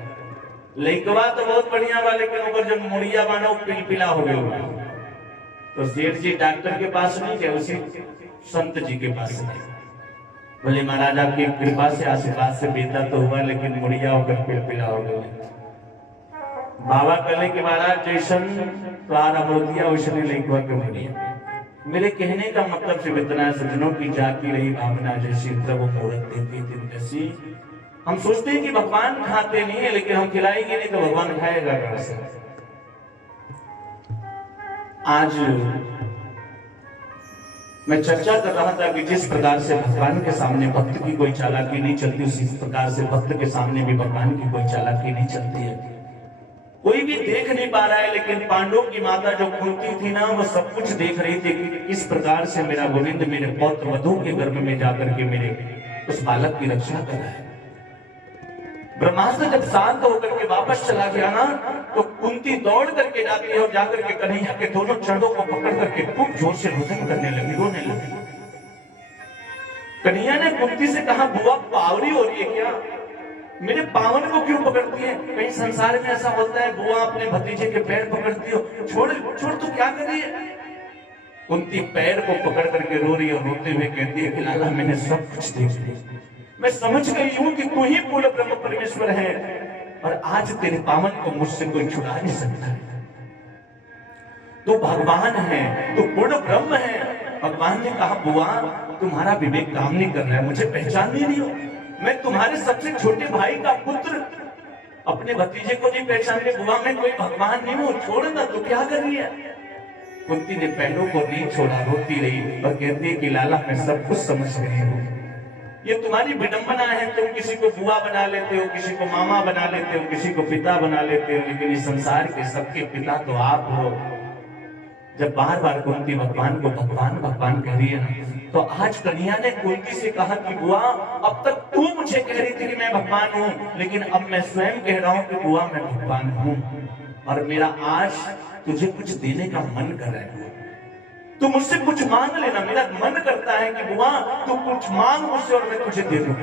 लइकवा तो बहुत बढ़िया वाले, लेकिन ऊपर जब मुड़िया माना वो पिलपिला हो गया। तो सेठ जी डॉक्टर के पास नहीं गए, उसी संत जी के पास गए। बोले महाराज आपकी कृपा से आशीर्वाद से बेटा तो हुआ, लेकिन मुड़िया होकर पिलपिला हो गया। बाबा कहले कि महाराज जैसन तोहार अमृतिया वैसने लइकवा के मुड़िया। मेरे कहने का मतलब सिर्फ इतना है सज्जनों की, जाती रही भावना जैसी प्रभु मूर्त देती दिन जैसी। हम सोचते हैं कि भगवान खाते नहीं है, लेकिन हम खिलाएंगे नहीं तो भगवान खाएगा कहां से। आज मैं चर्चा कर रहा था कि जिस प्रकार से भगवान के सामने भक्त की कोई चालाकी नहीं चलती, उसी प्रकार से भक्त के सामने भी भगवान की कोई चालाकी नहीं चलती है। कोई भी देख नहीं पा रहा है, लेकिन पांडवों की माता जो कुंती थी ना, वो सब कुछ देख रही थी कि किस प्रकार से मेरा गोविंद मेरे पौत्र वधु के गर्भ में जाकर के मेरे उस बालक की रक्षा कर रहा है। ब्रह्मास्त्र जब शांत होकर के वापस चला गया ना, तो कुंती दौड़ करके जाती है और जाकर के कन्हैया के दोनों चरणों को पकड़ करके खूब जोर से रोदन करने लगी, रोने लगी। कन्हैया ने कुंती से कहा, बुआ पावरी हो रही है क्या? मेरे पावन को क्यों पकड़ती है? कहीं संसार में ऐसा होता है बुआ अपने भतीजे के पैर पकड़ती हो? छोड़ छोड़, तू क्या कर रही है? कुंती पैर को पकड़ करके रो रही है और रोते हुए कहती है कि लाला मैंने सब कुछ देख लिया, मैं समझ गई हूं कि तू ही पूर्ण ब्रह्म परमेश्वर है और आज तेरे पावन को मुझसे कोई छुड़ा नहीं सकता है। तू भगवान है, तू पूर्ण ब्रह्म है। भगवान ने कहा, बुआ तुम्हारा विवेक काम नहीं कर रहा है, मुझे पहचान नहीं हो। मैं तुम्हारे सबसे छोटे भाई का पुत्र, अपने भतीजे को नहीं पहचान रहे। बुआ मैं कोई भगवान नहीं हूं, छोड़ ना, तू क्या कर रही है? कुंती ने पैरों को नहीं छोड़ा, रोती रही और कहती है कि लाला मैं सब कुछ समझ गई हूं, ये तुम्हारी विडंबना है। तुम किसी को बुआ बना लेते हो, किसी को मामा बना लेते हो, किसी को पिता बना लेते हो, लेकिन इस संसार के सबके पिता तो आप हो। जब बार बार कुंती भगवान को भगवान भगवान कह रही है ना, तो आज कन्हैया ने कुंती से कहा कि बुआ अब तक तू मुझे कह रही थी कि मैं भगवान हूं, लेकिन अब मैं स्वयं कह रहा हूं कि बुआ मैं भगवान हूं और मेरा आज तुझे कुछ देने का मन कर रहा है। तू मुझसे कुछ मांग लेना, मेरा मन करता है कि बुआ तू कुछ मांग मुझसे और मैं तुझे दे दूं।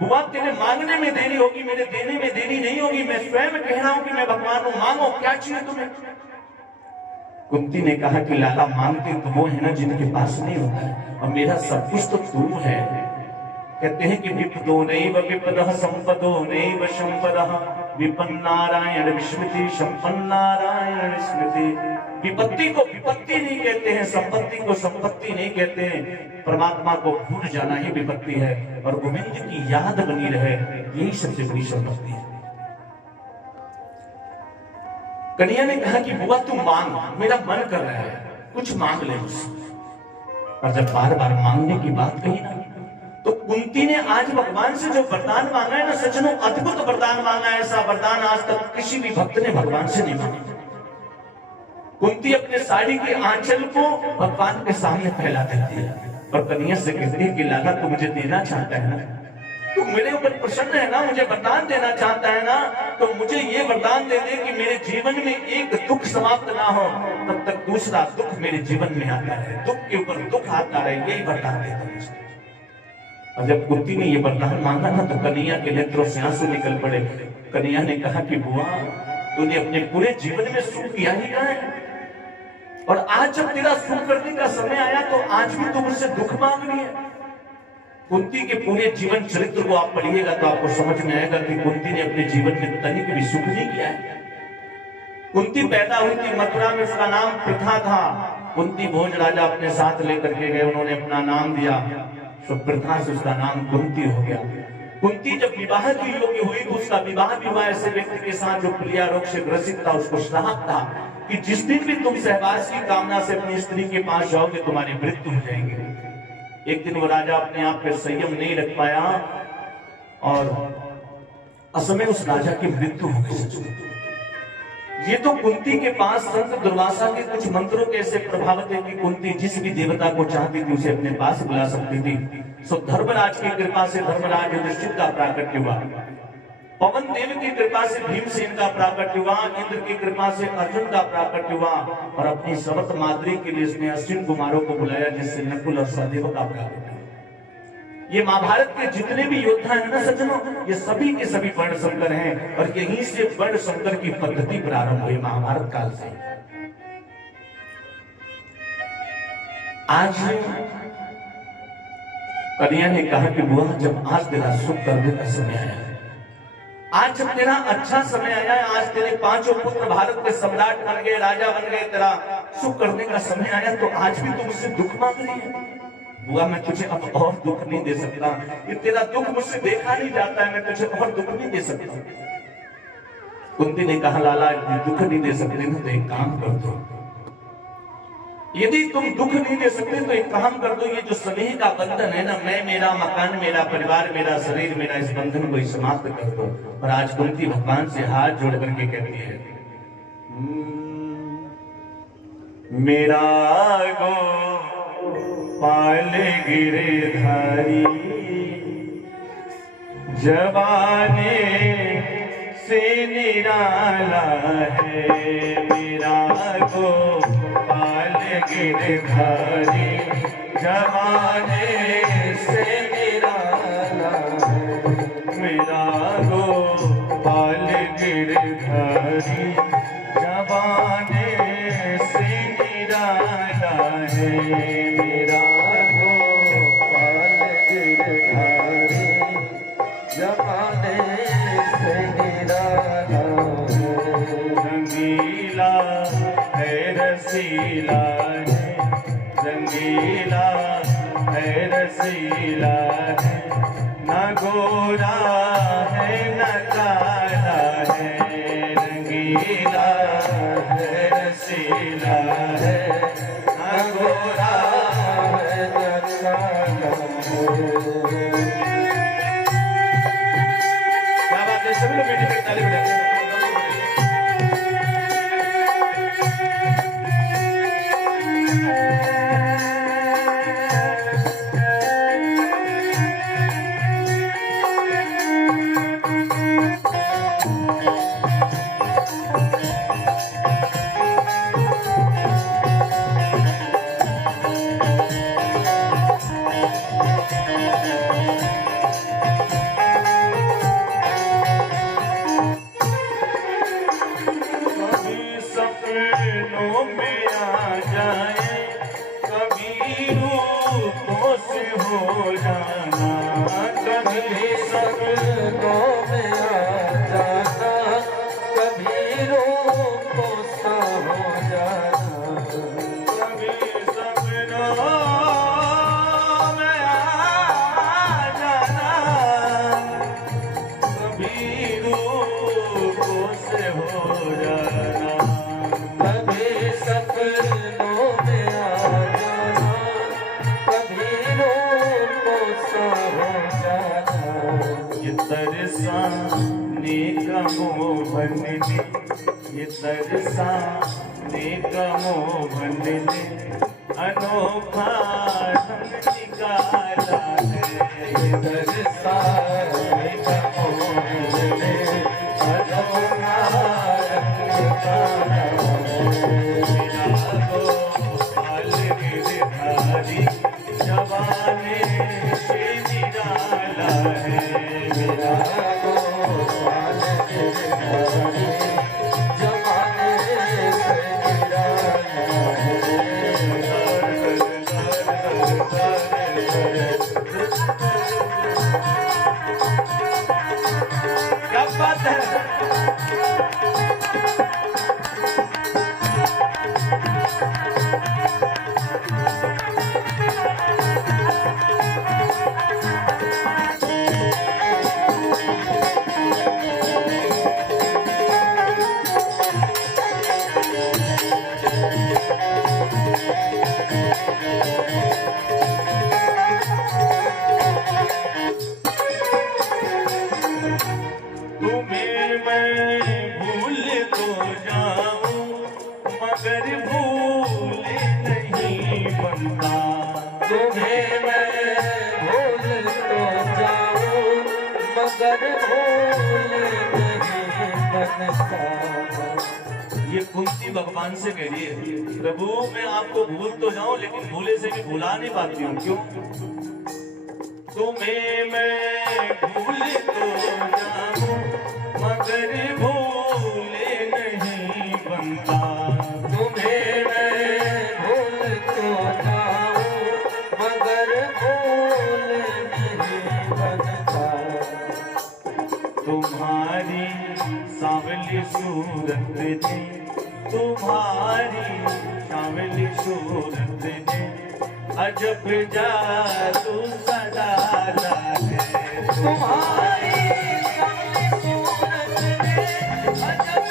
बुआ तेरे मांगने में देरी होगी, मेरे देने में देरी नहीं होगी। मैं स्वयं कह रहा हूं कि मैं भगवान हूं, मांगो क्या चाहिए तुम्हें। कुंती ने कहा कि लाला मांगते तो वो है ना जिनके पास नहीं होता है, और मेरा सब कुछ तो तू है। कहते हैं कि विपदो नैव विपदः संपदो नैव संपदः विपन्नारायण विस्मृति संपन्नारायण विस्मृति। विपत्ति को विपत्ति नहीं कहते हैं, संपत्ति को संपत्ति नहीं कहते हैं। परमात्मा को भूल जाना ही विपत्ति है और गोविंद की याद बनी रहे, यही सबसे बड़ी संपत्ति है। कन्हैया ने कहा कि बुआ तू मांग, मेरा मन कर रहा है, कुछ मांग ले मुझसे। और जब बार बार मांगने की बात कही ना, तो कुंती ने आज भगवान से जो वरदान मांगा है ना, सज्जनों अद्भुत वरदान मांगा है। ऐसा वरदान आज तक किसी भी भक्त ने भगवान से नहीं मांगा। कुंती अपने साड़ी के आंचल को भगवान के सामने फैला देती है और कन्हैया से कहती है कि लाला तू मुझे देना चाहता है ना, तू मेरे ऊपर प्रसन्न है ना, मुझे वरदान देना चाहता है ना, तो मुझे ये वरदान दे दे कि मेरे जीवन में एक दुख समाप्त ना हो, तब तक दूसरा दुख मेरे जीवन में आता है, दुख के ऊपर दुख आता है, यही वरदान दे दे मुझे। और जब कुंती ने ये वरदान मांगा ना, तो कन्हैया के नेत्रों से आंसू निकल पड़े। कन्हैया ने कहा कि बुआ तूने अपने पूरे जीवन में सुख किया ही ना है, और आज जब तेरा सुख करने का समय आया तो आज भी तू मुझसे दुख मांग रही है। कुंती के पूरे जीवन चरित्र को आप पढ़िएगा तो आपको समझ में आएगा कि कुंती ने अपने जीवन में तनिक भी सुख नहीं किया है। कुंती पैदा हुई थी मथुरा में, उसका नाम प्रथा था। कुंती भोज राजा अपने साथ लेकर के गए, उन्होंने अपना नाम दिया, तो प्रथा से उसका नाम कुंती हो गया। कुंती जब विवाह की योग्य हुई तो उसका विवाह भी हुआ ऐसे व्यक्ति के साथ जो प्रिया रोग से ग्रसित था। उसको श्राप था कि जिस दिन भी तुम सहवास की कामना से अपनी स्त्री के पास जाओगे तुम्हारी मृत्यु हो जाएगी। एक दिन वो राजा अपने आप पे संयम नहीं रख पाया और असमय उस राजा की मृत्यु हो गई। ये तो कुंती के पास संत दुर्वासा के कुछ मंत्रों के ऐसे प्रभाव थे कि कुंती जिस भी देवता को चाहती थी उसे अपने पास बुला सकती थी। सो धर्मराज की कृपा से धर्मराज युधिष्ठिर का प्राकट्य हुआ, पवन देव की कृपा से भीमसेन का प्राकट्य हुआ, इंद्र की कृपा से अर्जुन का प्राकट्य हुआ, और अपनी सवत माद्री के लिए इसने अश्विन कुमारों को बुलाया जिससे नकुल और सहदेव का प्राकट्य हुआ। ये महाभारत के जितने भी योद्धा हैं ना सज्जनों, ये सभी के सभी वर्ण शंकर हैं, और यहीं से वर्ण शंकर की पद्धति प्रारंभ हुई महाभारत काल से। आज कन्हैया ने कहा कि बुआ जब आज तेरा सुख करने का समय आया, आज जब तेरा अच्छा समय आया है, आज तेरे 5 पुत्र भारत के सम्राट बन गए, राजा बन गए, तेरा सुख करने का समय आया, तो आज भी तुम मुझसे दुख मांग रही है। बुआ मैं तुझे अब और दुख नहीं दे सकता, ये तेरा दुख मुझसे देखा नहीं जाता है, मैं तुझे और दुख नहीं दे सकता। कुंती ने कहा लाला दुख नहीं दे सकते ना, तो एक काम कर दो, यदि तुम दुख नहीं दे सकते तो एक काम कर दो, ये जो स्नेह का बंधन है ना, मैं, मेरा मकान, मेरा परिवार, मेरा शरीर, मेरा इस बंधन को समाप्त कर दो। और आज कुंती भगवान से हाथ जोड़ करके कहती है मेरा गो पाल गिरधारी जवाने से निराला है, मेरा गो पाल गिरधारी जवाने से निराला है, मेरा गो पाल गिरधारी जवाने से निराला है, मेरा गो पाल गिरधारी जवाने से निराला है, रंगीला है रसीला है, रंगीला है रसीला है, न गोरा है न काला है, रंगीला है रसीला है, न गोरा है न काला है। क्या बात है, सभी लोग बेटी की ताली बजाते हैं। सपनों में आ जाए, कभी रूपों से हो जाना, कभी सपनों में आ जाना, कभी रूपों सा हो जाना, कभी सपनों में आ जाना, कभी रूपों से हो जाना, कभी सपनों में आ जाना, कभी रूपों सा हो जाना, ये तरसाने का मोह बनने, ये तरसाने का मोह बनने, अनोखा ढंग निकाला है, ये तरसाने का मोह बनने, अनोखा ढंग निकाला है, मेरा गो पाल गिरधारी जवाने से निराला है, मेरा गो पाल गिरधारी जवाने से निराला है। क्या बात है। तुम्हें मैं भूल तो जाऊं मगर भूल नहीं बनता, तुम्हें मैं भूल तो जाऊं मगर भूल नहीं बनता। ये कुंती भगवान से कह रही है प्रभु मैं आपको भूल तो जाऊं लेकिन भूले से भी भुला नहीं पाती हूँ, क्यों? तुम्हें मैं भूल तो जाऊं मगर भूले नहीं बनता, तुम्हें मैं भूल तो जाऊं मगर भूल नहीं बनता, तुम्हारे सूरत ने अजब जादू सदा है तुम्हारी सूरत ने अजब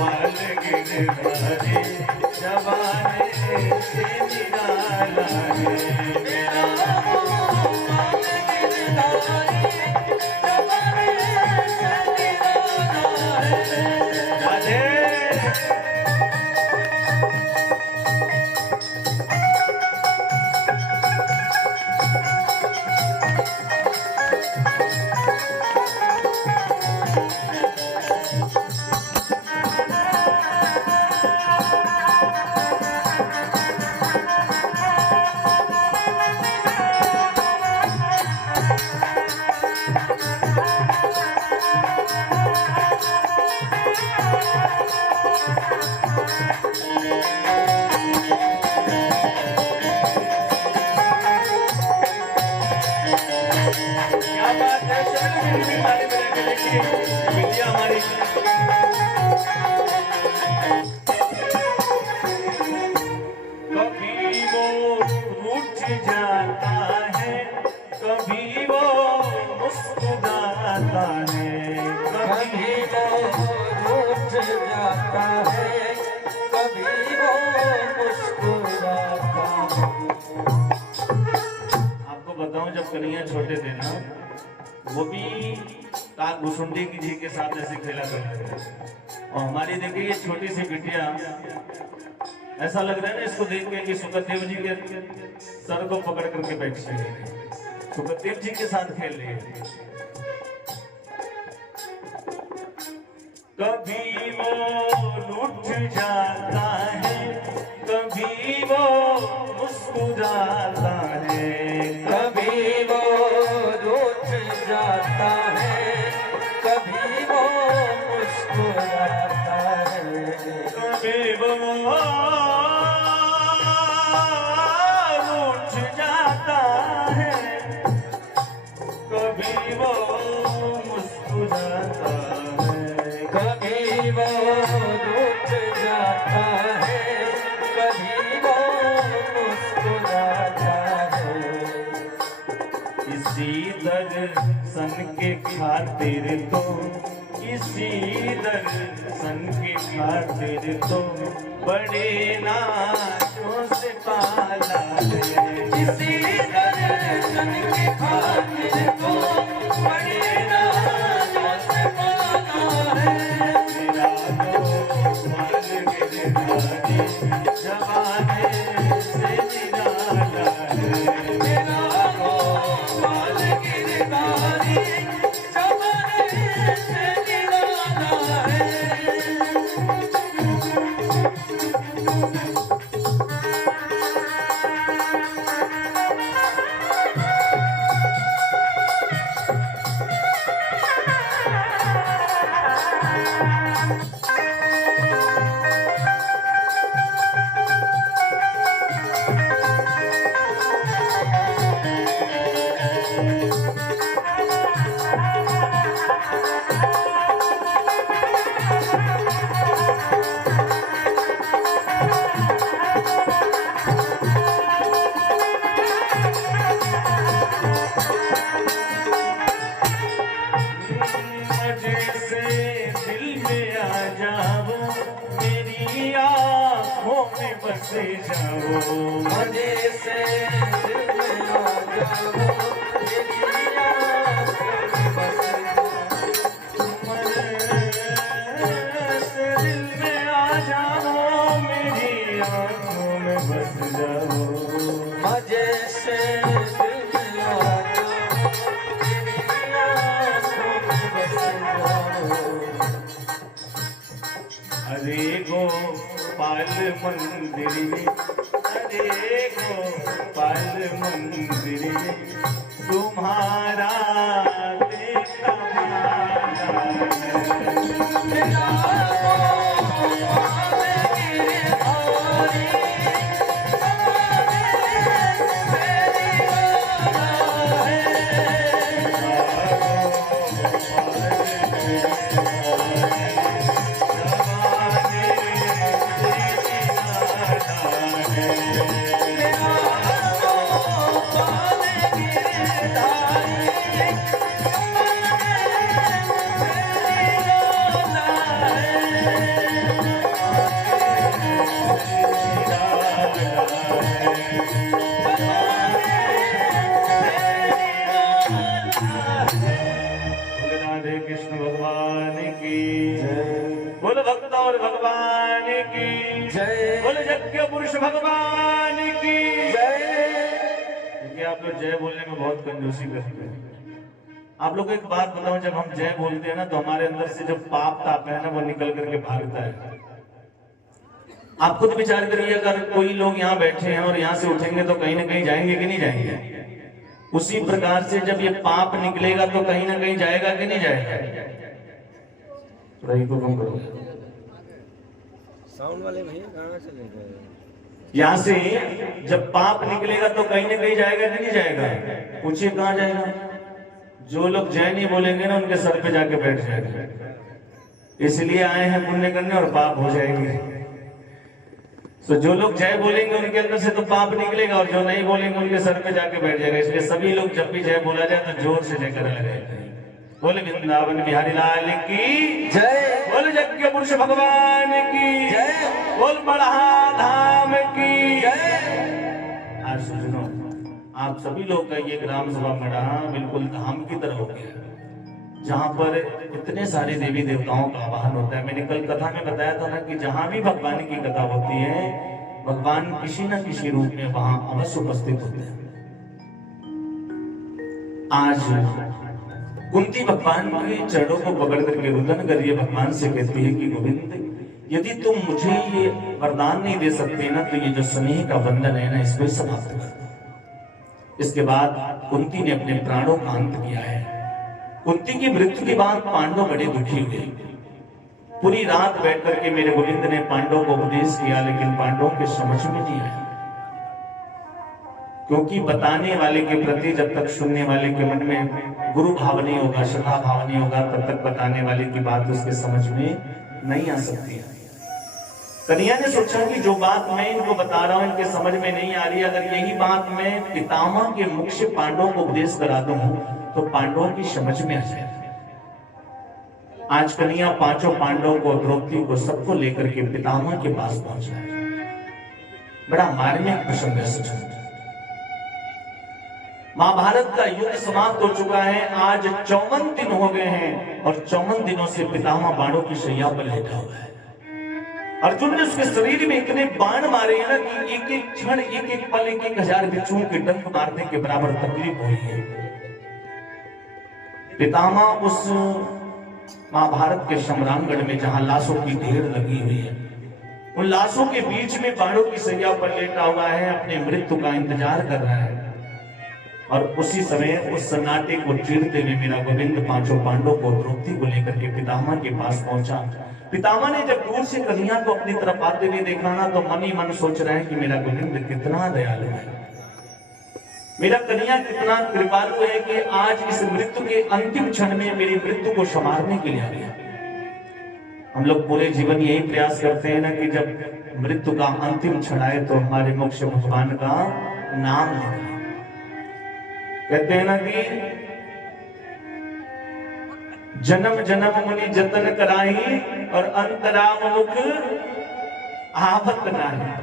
माल गिरधारी जवाने से निराला है मेरा माल गिरधारी जवाने से निराला है राधे कभी वो मुस्कुराता है कभी वो रूठ जाता है कभी वो मुस्कुराता है। आपको बताऊं जब कन्हैया छोटे थे ना वो भी काक भुसुंडी की जी के साथ ऐसे खेला करते थे और हमारी देखिए ये छोटी सी बिटिया ऐसा लग रहा है ना इसको देख के कि सुखदेव जी के सर को पकड़ करके बैठी है सुखदेव जी के साथ खेल रही है। कभी वो रूठ जाता है कभी वो मुस्कुराता है कभी वो रूठ जाता है कभी वो मुस्कुराता है कभी वो रूठ जाता है कभी वो मुस्कुराता है कभी वो रूठ जाता है कभी वो मुस्कुराता है इसी दर्शन के खातिर तो इसी दर्शन के खातिर तो बड़े नाचों से पाला है इसी दर्शन के खातिर तो बड़े नाचों से पाला है मेरा तो माल गिरधारी जवाने से निराला है मेरा तो माल गिरधारी जवाने से निराला है। बसे जाओ मजे से दिल में आ जाओ मेरी आँखों में बस से दिल में आ जाओ मेरी आँखों में बस जाओ मजे से दिल में आ जाओ मेरी आँखों में बस जाओ अरे गो पाल मंदिर में अरे गोपाल मंदिर में तुम्हारा देखा भगवान की जय बोल भक्त और भगवान की जय बोल यज्ञ पुरुष भगवान की जय। क्योंकि आप लोग जय बोलने में बहुत कंजूसी करते हैं। आप लोग को एक बात बताओ, जब हम जय बोलते हैं ना तो हमारे अंदर से जो पाप ताप है ना वो निकल करके भागता है। आप खुद विचार करिए, अगर कोई लोग यहाँ बैठे हैं और यहाँ से उठेंगे तो कहीं ना कहीं जाएंगे कि नहीं जाएंगे? उसी प्रकार से जब ये पाप निकलेगा तो कहीं ना कहीं जाएगा कि नहीं जाएगा? रही को कम करो, साउंड वाले भैया कहाँ चले गए? यहाँ से जब पाप निकलेगा तो कहीं ना कहीं जाएगा कि नहीं जाएगा? पूछिए कहाँ जाएगा? जो लोग जय नहीं बोलेंगे ना उनके सर पे जाके बैठ जाएगा। इसलिए आए हैं पुण्य करने और पाप हो जाएंगे। तो जो लोग जय बोलेंगे उनके अंदर से तो पाप निकलेगा और जो नहीं बोलेंगे उनके सर पे जाके बैठ जाएगा। इसलिए सभी लोग जब भी जय बोला जाए तो जोर से जयकार लगाए। बोले वृंदावन बिहारी लाल की जय बोल यज्ञ पुरुष भगवान की जय बोल बड़ा धाम की जय। आज सुनो, आप सभी लोग का ये ग्राम सभा मड़ा बिल्कुल धाम की तरह हो गया, जहाँ पर इतने सारे देवी देवताओं का आवाहन होता है। मैंने कल कथा में बताया था ना कि जहाँ भी भगवान की कथा होती है भगवान किसी न किसी रूप में वहां अवश्य उपस्थित होते हैं। आज कुंती भगवान के चरणों को पकड़ करके रुदन कर ये भगवान से कहती है कि गोविंद, यदि तुम मुझे ये वरदान नहीं दे सकते ना तो ये जो स्नेह का बंधन है ना इसको समाप्त कर दो। इसके बाद कुंती ने अपने प्राणों का अंत किया है। कुंती की मृत्यु के बाद पांडव बड़े दुखी हुए। पूरी रात बैठ करके मेरे गोविंद ने पांडवों को उपदेश किया, लेकिन पांडवों के समझ में नहीं आया, क्योंकि बताने वाले के प्रति जब तक सुनने वाले के मन में गुरु भाव नहीं होगा, श्रद्धा भाव नहीं होगा, तब तक बताने वाले की बात उसके समझ में नहीं आ सकती है। कन्हैया ने सोचा कि जो बात मैं इनको बता रहा हूं इनके समझ में नहीं आ रही, अगर यही बात मैं पितामह के मुख से पांडवों को उपदेश करा दूं तो पांडवों की समझ में आ जाएगा। आज कन्हैया पांचों पांडवों को, द्रौपदी को, सबको लेकर के पितामह के पास पहुंचा है। बड़ा मार्मिक प्रसंग है। महाभारत का युद्ध समाप्त हो चुका है। आज 54 दिन हो गए हैं और 54 दिनों से पितामह बाणों की शैया पर लेटा हुआ है। अर्जुन ने उसके शरीर में इतने बाण मारे हैं ना कि एक एक क्षण, एक एक पल, एक एक हजार बिच्छुओं के डंक मारने के बराबर तकलीफ हुई है। पितामह उस महाभारत के शमरांगण में जहां लाशों की ढेर लगी हुई है, उन लाशों के बीच में बाणों की शैया पर लेटा हुआ है, अपने मृत्यु का इंतजार कर रहा है। और उसी समय उस सन्नाटे को चीरते हुए मेरा गोविंद पांचों पांडवों को, द्रौपदी को लेकर के पितामह के पास पहुंचा। पितामह ने जब दूर से कन्हैया को अपनी तरफ आते हुए देखा ना तो मन ही मन सोच रहे हैं कि मेरा गोविंद कितना दयालु है, मेरा कन्हैया कितना कृपालु है कि आज इस मृत्यु के अंतिम क्षण में मेरी मृत्यु को संवारने के लिए आ गया। हम लोग पूरे जीवन यही प्रयास करते हैं ना कि जब मृत्यु का अंतिम क्षण आए तो हमारे मुख से भगवान का नाम निकले। कहते हैं ना कि जन्म जन्म मुनि जतन कराई और अंतराम मुख आवत नाही।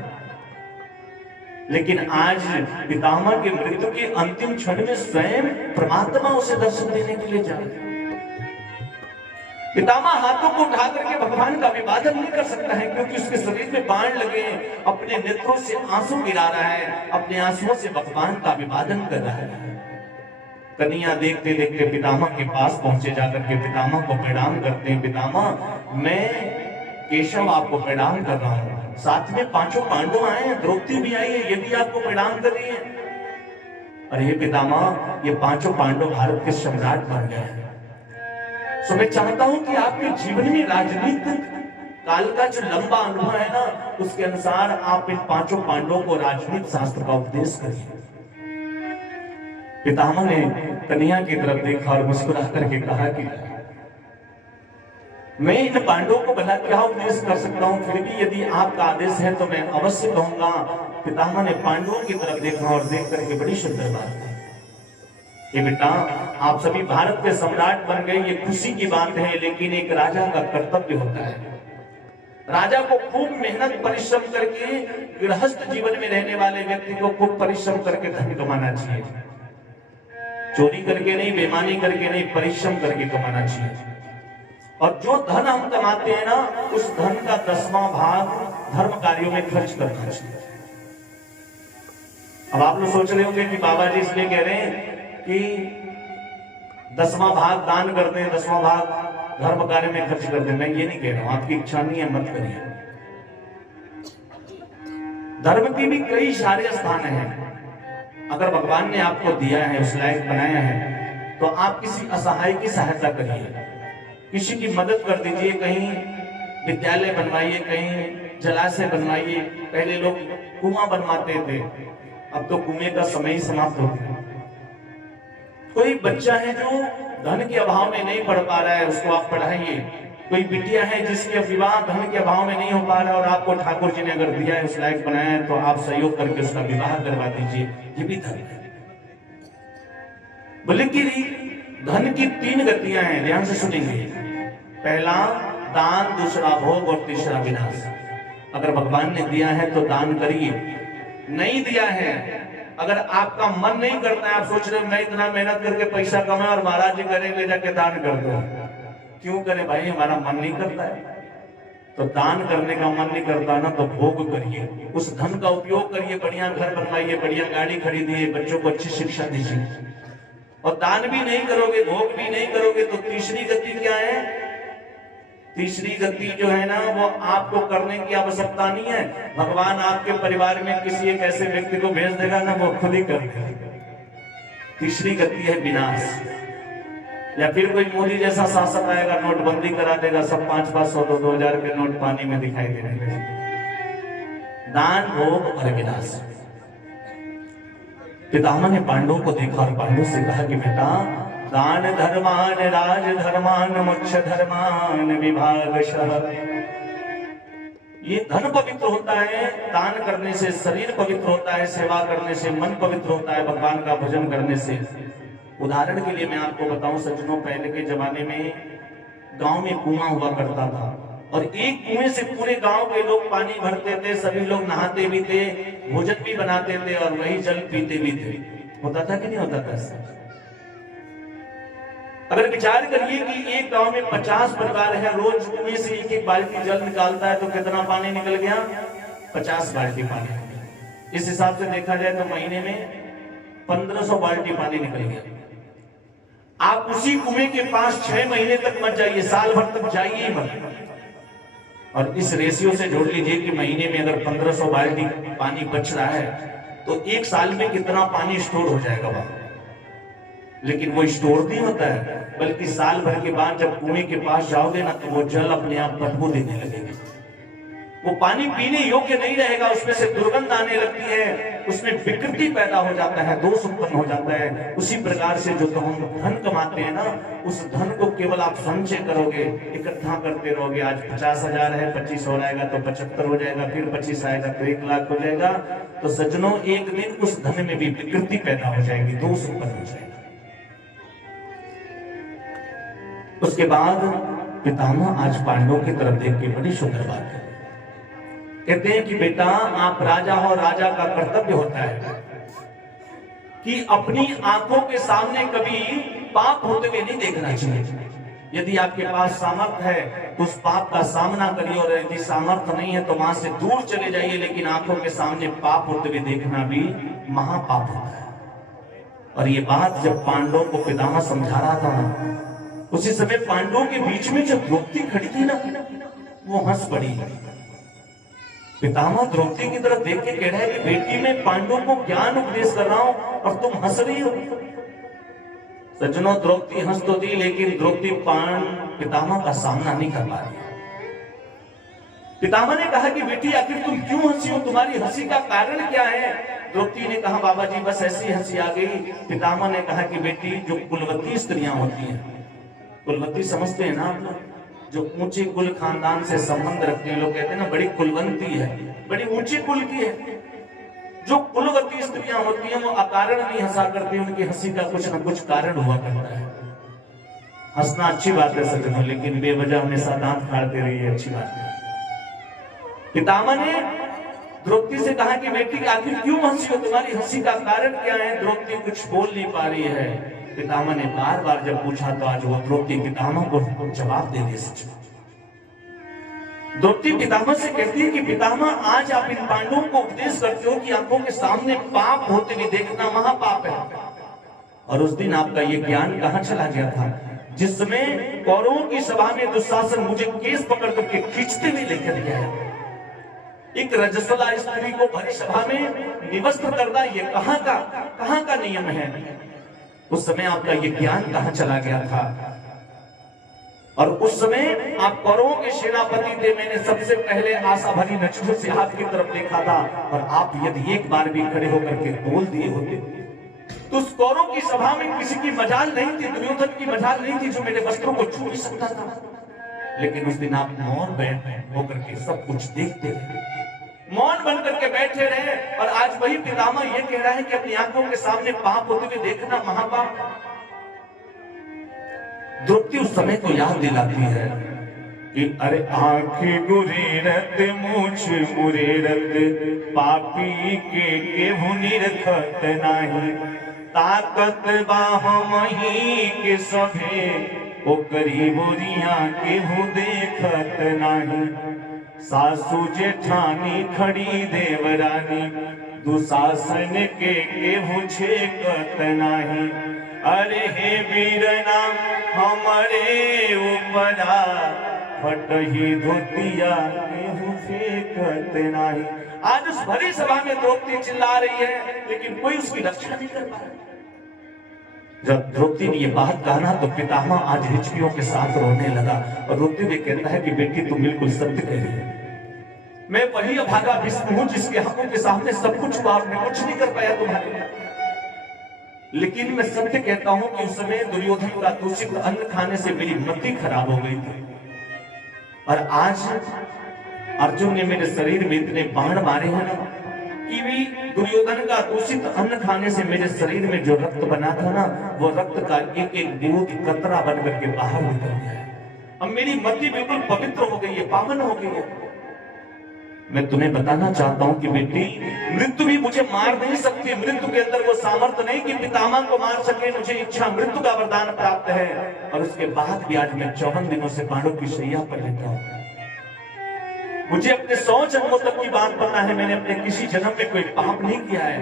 लेकिन आज पितामह के मृत्यु के अंतिम क्षण में स्वयं परमात्मा उसे दर्शन देने के लिए जा रहे हैं। पितामह हाथों को उठा करके भगवान का अभिवादन नहीं कर सकता है, क्योंकि उसके शरीर में बाण लगे हैं। अपने नेत्रों से आंसू गिरा रहा है, अपने आंसुओं से भगवान का अभिवादन कर रहा है। कन्हैया देखते देखते पितामह के पास पहुंचे, जाकर के पितामह को प्रणाम करते हैं। पितामह, मैं केशव आपको प्रणाम कर रहा हूं, साथ में पांचों पांडव आए हैं, द्रौपदी भी आई है, ये भी आपको प्रणाम कर रही है। और ये पितामह, ये पांचों पांडव भारत के सम्राट बन गए हैं। सो मैं चाहता हूं कि आपके जीवन में राजनीतिक काल का जो लंबा अनुभव है ना, उसके अनुसार आप इन पांचों पांडवों को राजनीति शास्त्र का उपदेश करिए। पितामह ने कन्हैया की तरफ देखा और मुस्कुरा करके कहा कि मैं इन पांडवों को भला क्या उपदेश कर सकता हूं, फिर भी यदि आपका आदेश है तो मैं अवश्य कहूंगा। पितामह ने पांडवों की तरफ देखा और देख करके बड़ी सुंदर बात कही, ये बेटा, आप सभी भारत के सम्राट बन गए, ये खुशी की बात है, लेकिन एक राजा का कर्तव्य होता है। राजा को खूब मेहनत परिश्रम करके, गृहस्थ जीवन में रहने वाले व्यक्ति को खूब परिश्रम करके धन कमाना चाहिए। चोरी करके नहीं, बेईमानी करके नहीं, परिश्रम करके कमाना चाहिए। और जो धन हम कमाते हैं ना, उस धन का 10वां भाग धर्म कार्यों में खर्च करना चाहिए। अब आप लोग सोच रहे होंगे कि बाबा जी इसलिए कह रहे हैं कि 10वां भाग दान करते हैं, 10वां भाग धर्म कार्य में खर्च करते हैं। मैं ये नहीं कह रहा हूं, आपकी इच्छा नहीं है, मत करिए। धर्म की भी कई सारे स्थान हैं। अगर भगवान ने आपको दिया है, उस लायक बनाया है, तो आप किसी असहाय की सहायता करिए, किसी की मदद कर दीजिए। कहीं विद्यालय बनवाइए, कहीं जलाशय बनवाइए। पहले लोग कुआं बनवाते थे, अब तो कुएं का समय ही समाप्त हो गया। कोई बच्चा है जो धन के अभाव में नहीं पढ़ पा रहा है, उसको आप पढ़ाइए। कोई बिटिया है जिसके विवाह धन के अभाव में नहीं हो पा रहा है और आपको ठाकुर जी ने अगर दिया है, उस लायक बनाया है, तो आप सहयोग करके उसका विवाह करवा दीजिए। ये भी धन है। बोले कि धन की 3 गतियां हैं, ध्यान से सुनेंगे। पहला दान, दूसरा भोग और तीसरा विनाश। अगर भगवान ने दिया है तो दान करिए, नहीं दिया है, अगर आपका मन नहीं करता है, आप सोच रहे मैं इतना मेहनत करके पैसा कमाए और महाराज जी करें ले जाके दान कर दो, क्यों करें भाई? हमारा मन नहीं करता है। तो दान करने का मन नहीं करता ना, तो भोग करिए, उस धन का उपयोग करिए, बढ़िया घर बनवाइए, बढ़िया गाड़ी खरीदिए, बच्चों को अच्छी शिक्षा दीजिए। और दान भी नहीं करोगे, भोग भी नहीं करोगे, तो तीसरी गति क्या है? तीसरी गति जो है ना, वो आपको करने की आवश्यकता नहीं है। भगवान आपके परिवार में किसी एक ऐसे व्यक्ति को भेज देगा ना, वो खुद ही कर देगा। तीसरी गति है विनाश। या फिर कोई मोदी जैसा शासक आएगा, नोटबंदी करा देगा, सब 500-500 2,000 के नोट पानी में दिखाई देने। दान, भोग और विनाश। पितामह ने पांडवों को देखा और पांडवों से कहा कि बेटा, दान धर्मान राज धर्मान मोक्ष धर्मान विभागशः। ये धन पवित्र होता है, दान करने से शरीर पवित्र होता है, सेवा करने से मन पवित्र होता है, भगवान का भजन करने से। उदाहरण के लिए मैं आपको बताऊं सज्जनों, पहले के जमाने में गांव में कुआं हुआ करता था और एक कुएं से पूरे गांव के लोग पानी भरते थे, सभी लोग नहाते भी थे, भोजन भी बनाते थे और वही जल पीते भी थे। होता था कि नहीं होता था? अगर विचार करिए कि एक गांव में 50 परिवार है, रोज कुएं से एक बाल्टी जल निकालता है, तो कितना पानी निकल गया? 50 बाल्टी पानी। इस हिसाब से देखा जाए तो महीने में 1500 बाल्टी पानी निकल गया। आप उसी कुएं के पास 6 महीने तक मत जाइए, साल भर तक जाइए ही मत। और इस रेशियो से जोड़ लीजिए कि महीने में अगर 1500 बाल्टी पानी बच रहा है, तो एक साल में कितना पानी स्टोर हो जाएगा वहां। लेकिन वो स्टोर नहीं होता है, बल्कि साल भर के बाद जब कुएं के पास जाओगे ना, तो वो जल अपने आप बदबू देने लगेगा। वो पानी पीने योग्य नहीं रहेगा, उसमें से दुर्गंध आने लगती है, उसमें विकृति पैदा हो जाता है, दोष उत्पन्न हो जाता है। उसी प्रकार से जो हम धन कमाते हैं ना, उस धन को केवल आप संचय करोगे, इकट्ठा करते रहोगे। आज 50,000 है, 25 और आएगा तो 75 हो जाएगा, फिर 25 आएगा तो 1 लाख हो जाएगा। तो सज्जनों, एक दिन उस धन में भी विकृति पैदा हो जाएगी, दोष उत्पन्न हो जाएगा। उसके बाद पितामह आज पांडवों की तरफ देख के बड़ी सुंदर बात है। कहते हैं कि बेटा, आप राजा हो, राजा का कर्तव्य होता है कि अपनी आंखों के सामने कभी पाप होते हुए नहीं देखना चाहिए। यदि आपके पास सामर्थ्य है तो उस पाप का सामना करिए, और यदि सामर्थ्य नहीं है तो वहां से दूर चले जाइए। लेकिन आंखों के सामने पाप होते हुए देखना भी महापाप होता है। और ये बात जब पांडवों को पितामह समझा रहा था, उसी समय पांडवों के बीच में जब द्रौपदी खड़ी थी ना, वो हंस पड़ी। पितामह द्रौपदी की तरफ देख के कह रहे हैं कि बेटी, मैं पांडवों को ज्ञान उपदेश कर रहा हूं और तुम हंस रही हो। सज्जनों, द्रौपदी हंस तो दी, लेकिन द्रौपदी पितामह का सामना नहीं कर पा रही। पितामह ने कहा कि बेटी, आखिर तुम क्यों हंसी हो? तुम्हारी हंसी का कारण क्या है? द्रौपदी ने कहा, बाबा जी, बस ऐसी हंसी आ गई। पितामह ने कहा कि बेटी, जो कुलवती स्त्रियां होती हैं, कुलवती समझते हैं ना आप लोग, जो ऊंचे कुल खानदान से संबंध रखते हैं, लोग कहते हैं ना बड़ी कुलवंती है, बड़ी ऊंचे कुल की है। जो कुलवती स्त्रियां होती हैं, वो अकारण नहीं हंसा करती, उनकी हंसी का कुछ न कुछ कारण हुआ करता है। हंसना अच्छी बात है सज्जनों, लेकिन बेवजह हमेशा दांत फाड़ते रहिए अच्छी बात है। पितामह ने द्रौपदी से कहा कि बेटी, आखिर क्यों हंसी हो? तुम्हारी हंसी का कारण क्या है? द्रौपदी कुछ बोल नहीं पा रही है। पितामह ने बार बार जब पूछा तो आज वो द्रौपदी पितामह को जवाब दे दिया। द्रौपदी पितामह से कहती है कि पितामह आज आप इन पांडवों को उपदेश करते हो कि आंखों के सामने पाप होते हुए देखना महापाप है। और उस दिन आपका ये ज्ञान कहां चला गया था, जिस समय कौरवों की सभा में दुशासन मुझे केस पकड़ करके खींचते हुए लेकर गया। एक रजस्वला स्त्री को भरी सभा में निवस्त्र करना ये कहां का नियम है। उस समय आपका ये ज्ञान कहां चला गया था। और उस समय आप कौरवों के सेनापति थे। मैंने सबसे पहले आशा भरी नजरों से आपकी तरफ देखा था, और आप यदि एक बार भी खड़े होकर के बोल दिए होते तो उस कौरवों की सभा में किसी की मजाल नहीं थी, दुर्योधन की मजाल नहीं थी जो मेरे वस्त्रों को छू सकता था। लेकिन उस दिन आप मौन बैठ होकर के सब कुछ देखते रहे, मौन बन करके बैठे रहे। और आज वही पितामह ये कह रहा है कि अपनी आंखों के सामने पाप होते हुए देखना महापाप। द्रौपदी उस समय को याद दिलाती है कि अरे आंखें गुरेरत मूछ मुरेरत पापी के केहू निरखत नाही, ताकत बाहमही के सभे ओकरी बोरिया केहू देखत नाही। सासू जेठानी खड़ी देवरानी दुशासन के केहू छेकत नाही। अरे हे वीरना हमारे ऊपरा फटही धोतिया केहू फेंकत नाही। आज उस भरी सभा में द्रौपदी चिल्ला रही है, लेकिन कोई उसकी रक्षा नहीं कर पा रहा। जब द्रौपदी ने ये बात कहा ना तो पितामह आज हिचकियों के साथ रोने लगा और रोते हुए कहता है कि बेटी तुम बिल्कुल सत्य कह रही है। मैं वही अभागा भीष्म हूं जिसके आंखों के सामने सब कुछ हुआ, आपने कुछ नहीं कर पाया तुम्हारे। लेकिन मैं सत्य कहता हूं कि उस समय दुर्योधन का दूषित अन्न खाने से मेरी मति खराब हो गई थी। और आज अर्जुन ने मेरे शरीर में इतने बाण मारे हैं ना कि भी दुर्योधन का दूषित अन्न खाने से मेरे शरीर में जो रक्त बना था ना, वो रक्त का एक एक बूंद कतरा बन करके बाहर निकल गया है। अब मेरी मति बिल्कुल पवित्र हो गई है, पावन हो गई है। मैं तुम्हें बताना चाहता हूं कि बेटी मृत्यु भी मुझे मार नहीं सकती। मृत्यु के अंदर वो सामर्थ्य नहीं कि पितामह को मार सके। मुझे इच्छा मृत्यु का वरदान प्राप्त है, और उसके बाद भी आज मैं 54 दिनों से पांडव की शैया पर लेटा हूं। मुझे अपने 100 जन्मों तक की बात पता है। मैंने अपने किसी जन्म में कोई पाप नहीं किया है।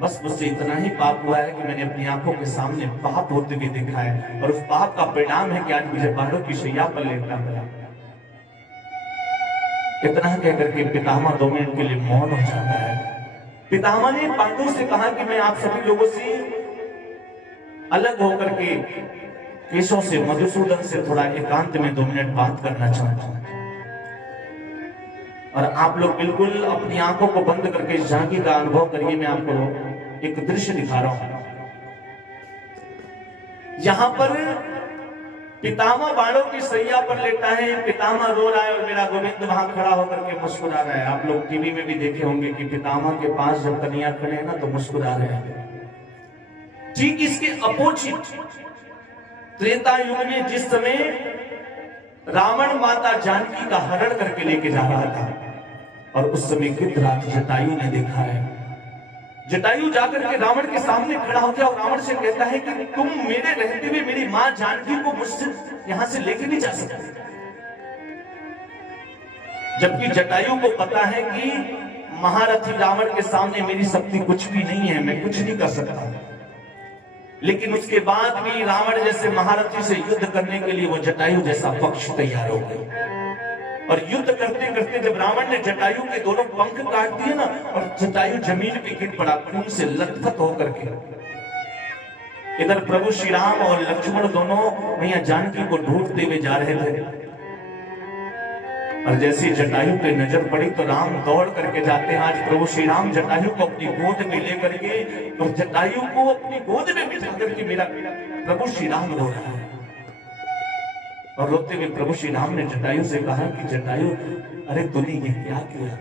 बस मुझसे इतना ही पाप हुआ है कि मैंने अपनी आंखों के सामने पाप होते हुए देखा है, और उस पाप का परिणाम है कि आज मुझे पांडव की शैया पर लेटना पड़ा। इतना कहकर के पितामह 2 मिनट के लिए मौन हो जाता है। पितामह ने पांडवों से कहा कि मैं आप सभी लोगों से अलग होकर के केशव से, मधुसूदन से थोड़ा एकांत में 2 मिनट बात करना चाहता हूं। और आप लोग बिल्कुल अपनी आंखों को बंद करके इस झांकी का अनुभव करिए। मैं आपको एक दृश्य दिखा रहा हूं। यहां पर पितामह बाणों की सैया पर लेटा है, पितामह रो रहा है और मेरा गोविंद वहां खड़ा होकर के मुस्कुरा रहा है। आप लोग टीवी में भी देखे होंगे कि पितामह के पास जब कन्या खड़े हैं ना तो मुस्कुरा रहे हैं। ठीक इसके अपोजिट त्रेता युग में जिस समय रावण माता जानकी का हरण करके लेके जा रहा था, और उस समय गिद्धराज जटायु ने देखा है। जटायु जाकर के रावण के सामने खड़ा हो गया और रावण से कहता है कि तुम मेरे रहते हुए मेरी मां जानकी को मुझसे यहां से लेके नहीं जा सकते। जबकि जटायु को पता है कि महारथी रावण के सामने मेरी शक्ति कुछ भी नहीं है, मैं कुछ नहीं कर सकता। लेकिन उसके बाद भी रावण जैसे महारथी से युद्ध करने के लिए वो जटायु जैसा पक्ष तैयार हो गए। और युद्ध करते करते जब रावण ने जटायु के दोनों पंख काट दिए ना, और जटायु जमीन पे गिर पड़ा खून से लथपथ होकर के। इधर प्रभु श्री राम और लक्ष्मण दोनों मैया जानकी को ढूंढते हुए जा रहे थे। और जैसे जटायु पे नजर पड़ी तो राम दौड़ करके जाते हैं। आज प्रभु श्री राम जटायु को अपनी गोद में लेकर के और जटायु को अपनी गोद में बिठा करके मेरा प्रभु श्री राम रो रहा है। और रोते हुए प्रभु श्री राम ने जटायु से कहा कि जटायु, अरे तूने ये क्या किया?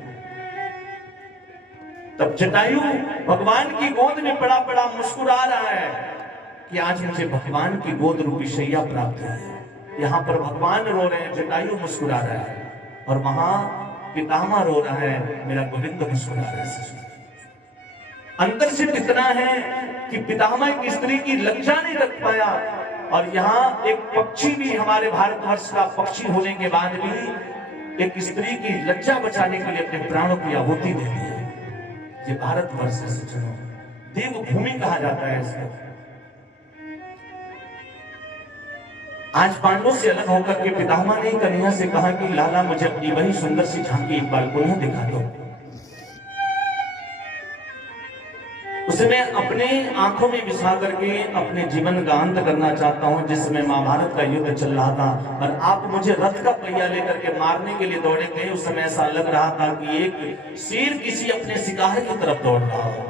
तब जटायु भगवान की गोद में पड़ा पड़ा मुस्कुरा रहा है कि आज मुझे भगवान की गोद रूपी शैया प्राप्त है। यहाँ पर भगवान रो रहे हैं, जटायु मुस्कुरा रहा है, और वहां पितामह रो रहा है, मेरा गोविंद मुस्कुरा रहा है। अंतर्शित इतना है कि पितामह की स्त्री की लज्जा नहीं रख पाया, और यहाँ एक पक्षी भी, हमारे भारतवर्ष का पक्षी होने के बाद भी एक स्त्री की लज्जा बचाने के लिए अपने प्राणों की आहुति दे दी है। ये भारतवर्ष है सज्जनों, देवभूमि कहा जाता है इसको। आज पांडवों से अलग होकर के पितामह ने कन्हैया से कहा कि लाला मुझे अपनी वही सुंदर सी झांकी एक बार पुनः दिखा दो। उसे मैं अपने आंखों में बिछा करके अपने जीवन का अंत करना चाहता हूं, जिस समय महाभारत का युद्ध चल रहा था और आप मुझे रथ का पहिया लेकर के मारने के लिए दौड़े थे। उस समय ऐसा लग रहा था कि एक शेर किसी अपने शिकार की तरफ दौड़ रहा हो।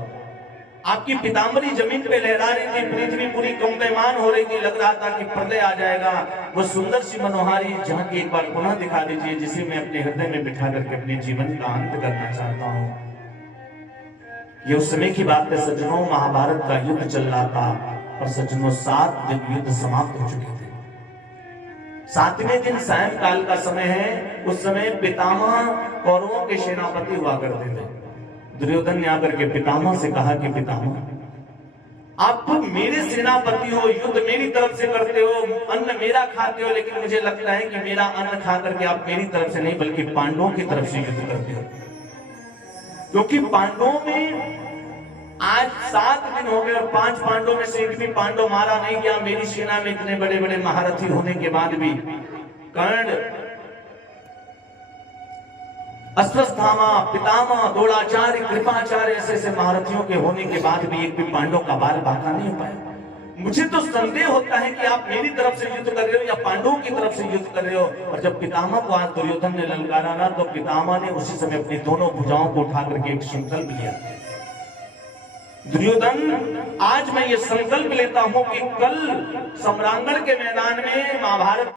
आपकी पीताम्बरी जमीन पे लहरा रही थी, पृथ्वी पूरी कंपमान हो रही थी, लग रहा था कि प्रलय आ जाएगा। वो सुंदर सी मनोहारी झांकी एक बार पुनः दिखा दीजिए, जिसे मैं अपने हृदय में बिठा करके अपने जीवन का अंत करना चाहता हूँ। ये उस समय की बात है सज्जनों, महाभारत का युद्ध चल रहा था और सज्जनों 7 दिन युद्ध समाप्त हो चुके थे। 7वें दिन सायंकाल का समय है। उस समय पितामह कौरवों के सेनापति हुआ करते थे। दुर्योधन ने आकर के पितामह से कहा कि पितामह आप मेरे सेनापति हो, युद्ध मेरी तरफ से करते हो, अन्न मेरा खाते हो, लेकिन मुझे लगता है कि मेरा अन्न खा करके आप मेरी तरफ से नहीं बल्कि पांडवों की तरफ से युद्ध करते हो, क्योंकि पांडवों में आज 7 दिन हो गए और 5 पांडवों में से एक भी पांडव मारा नहीं गया। मेरी सेना में इतने बड़े बड़े महारथी होने के बाद भी, कर्ण, अश्वत्थामा, पितामह, द्रोणाचार्य, कृपाचार्य ऐसे ऐसे महारथियों के होने के बाद भी एक भी पांडव का बाल बांका नहीं हो पाया। मुझे तो संदेह होता है कि आप मेरी तरफ से युद्ध कर रहे हो या पांडवों की तरफ से युद्ध कर रहे हो। और जब पितामह को आज दुर्योधन ने ललकारा ना, तो पितामह ने उसी समय अपनी दोनों भुजाओं को उठा करके एक संकल्प लिया। दुर्योधन, आज मैं ये संकल्प लेता हूं कि कल सम्रांगण के मैदान में महाभारत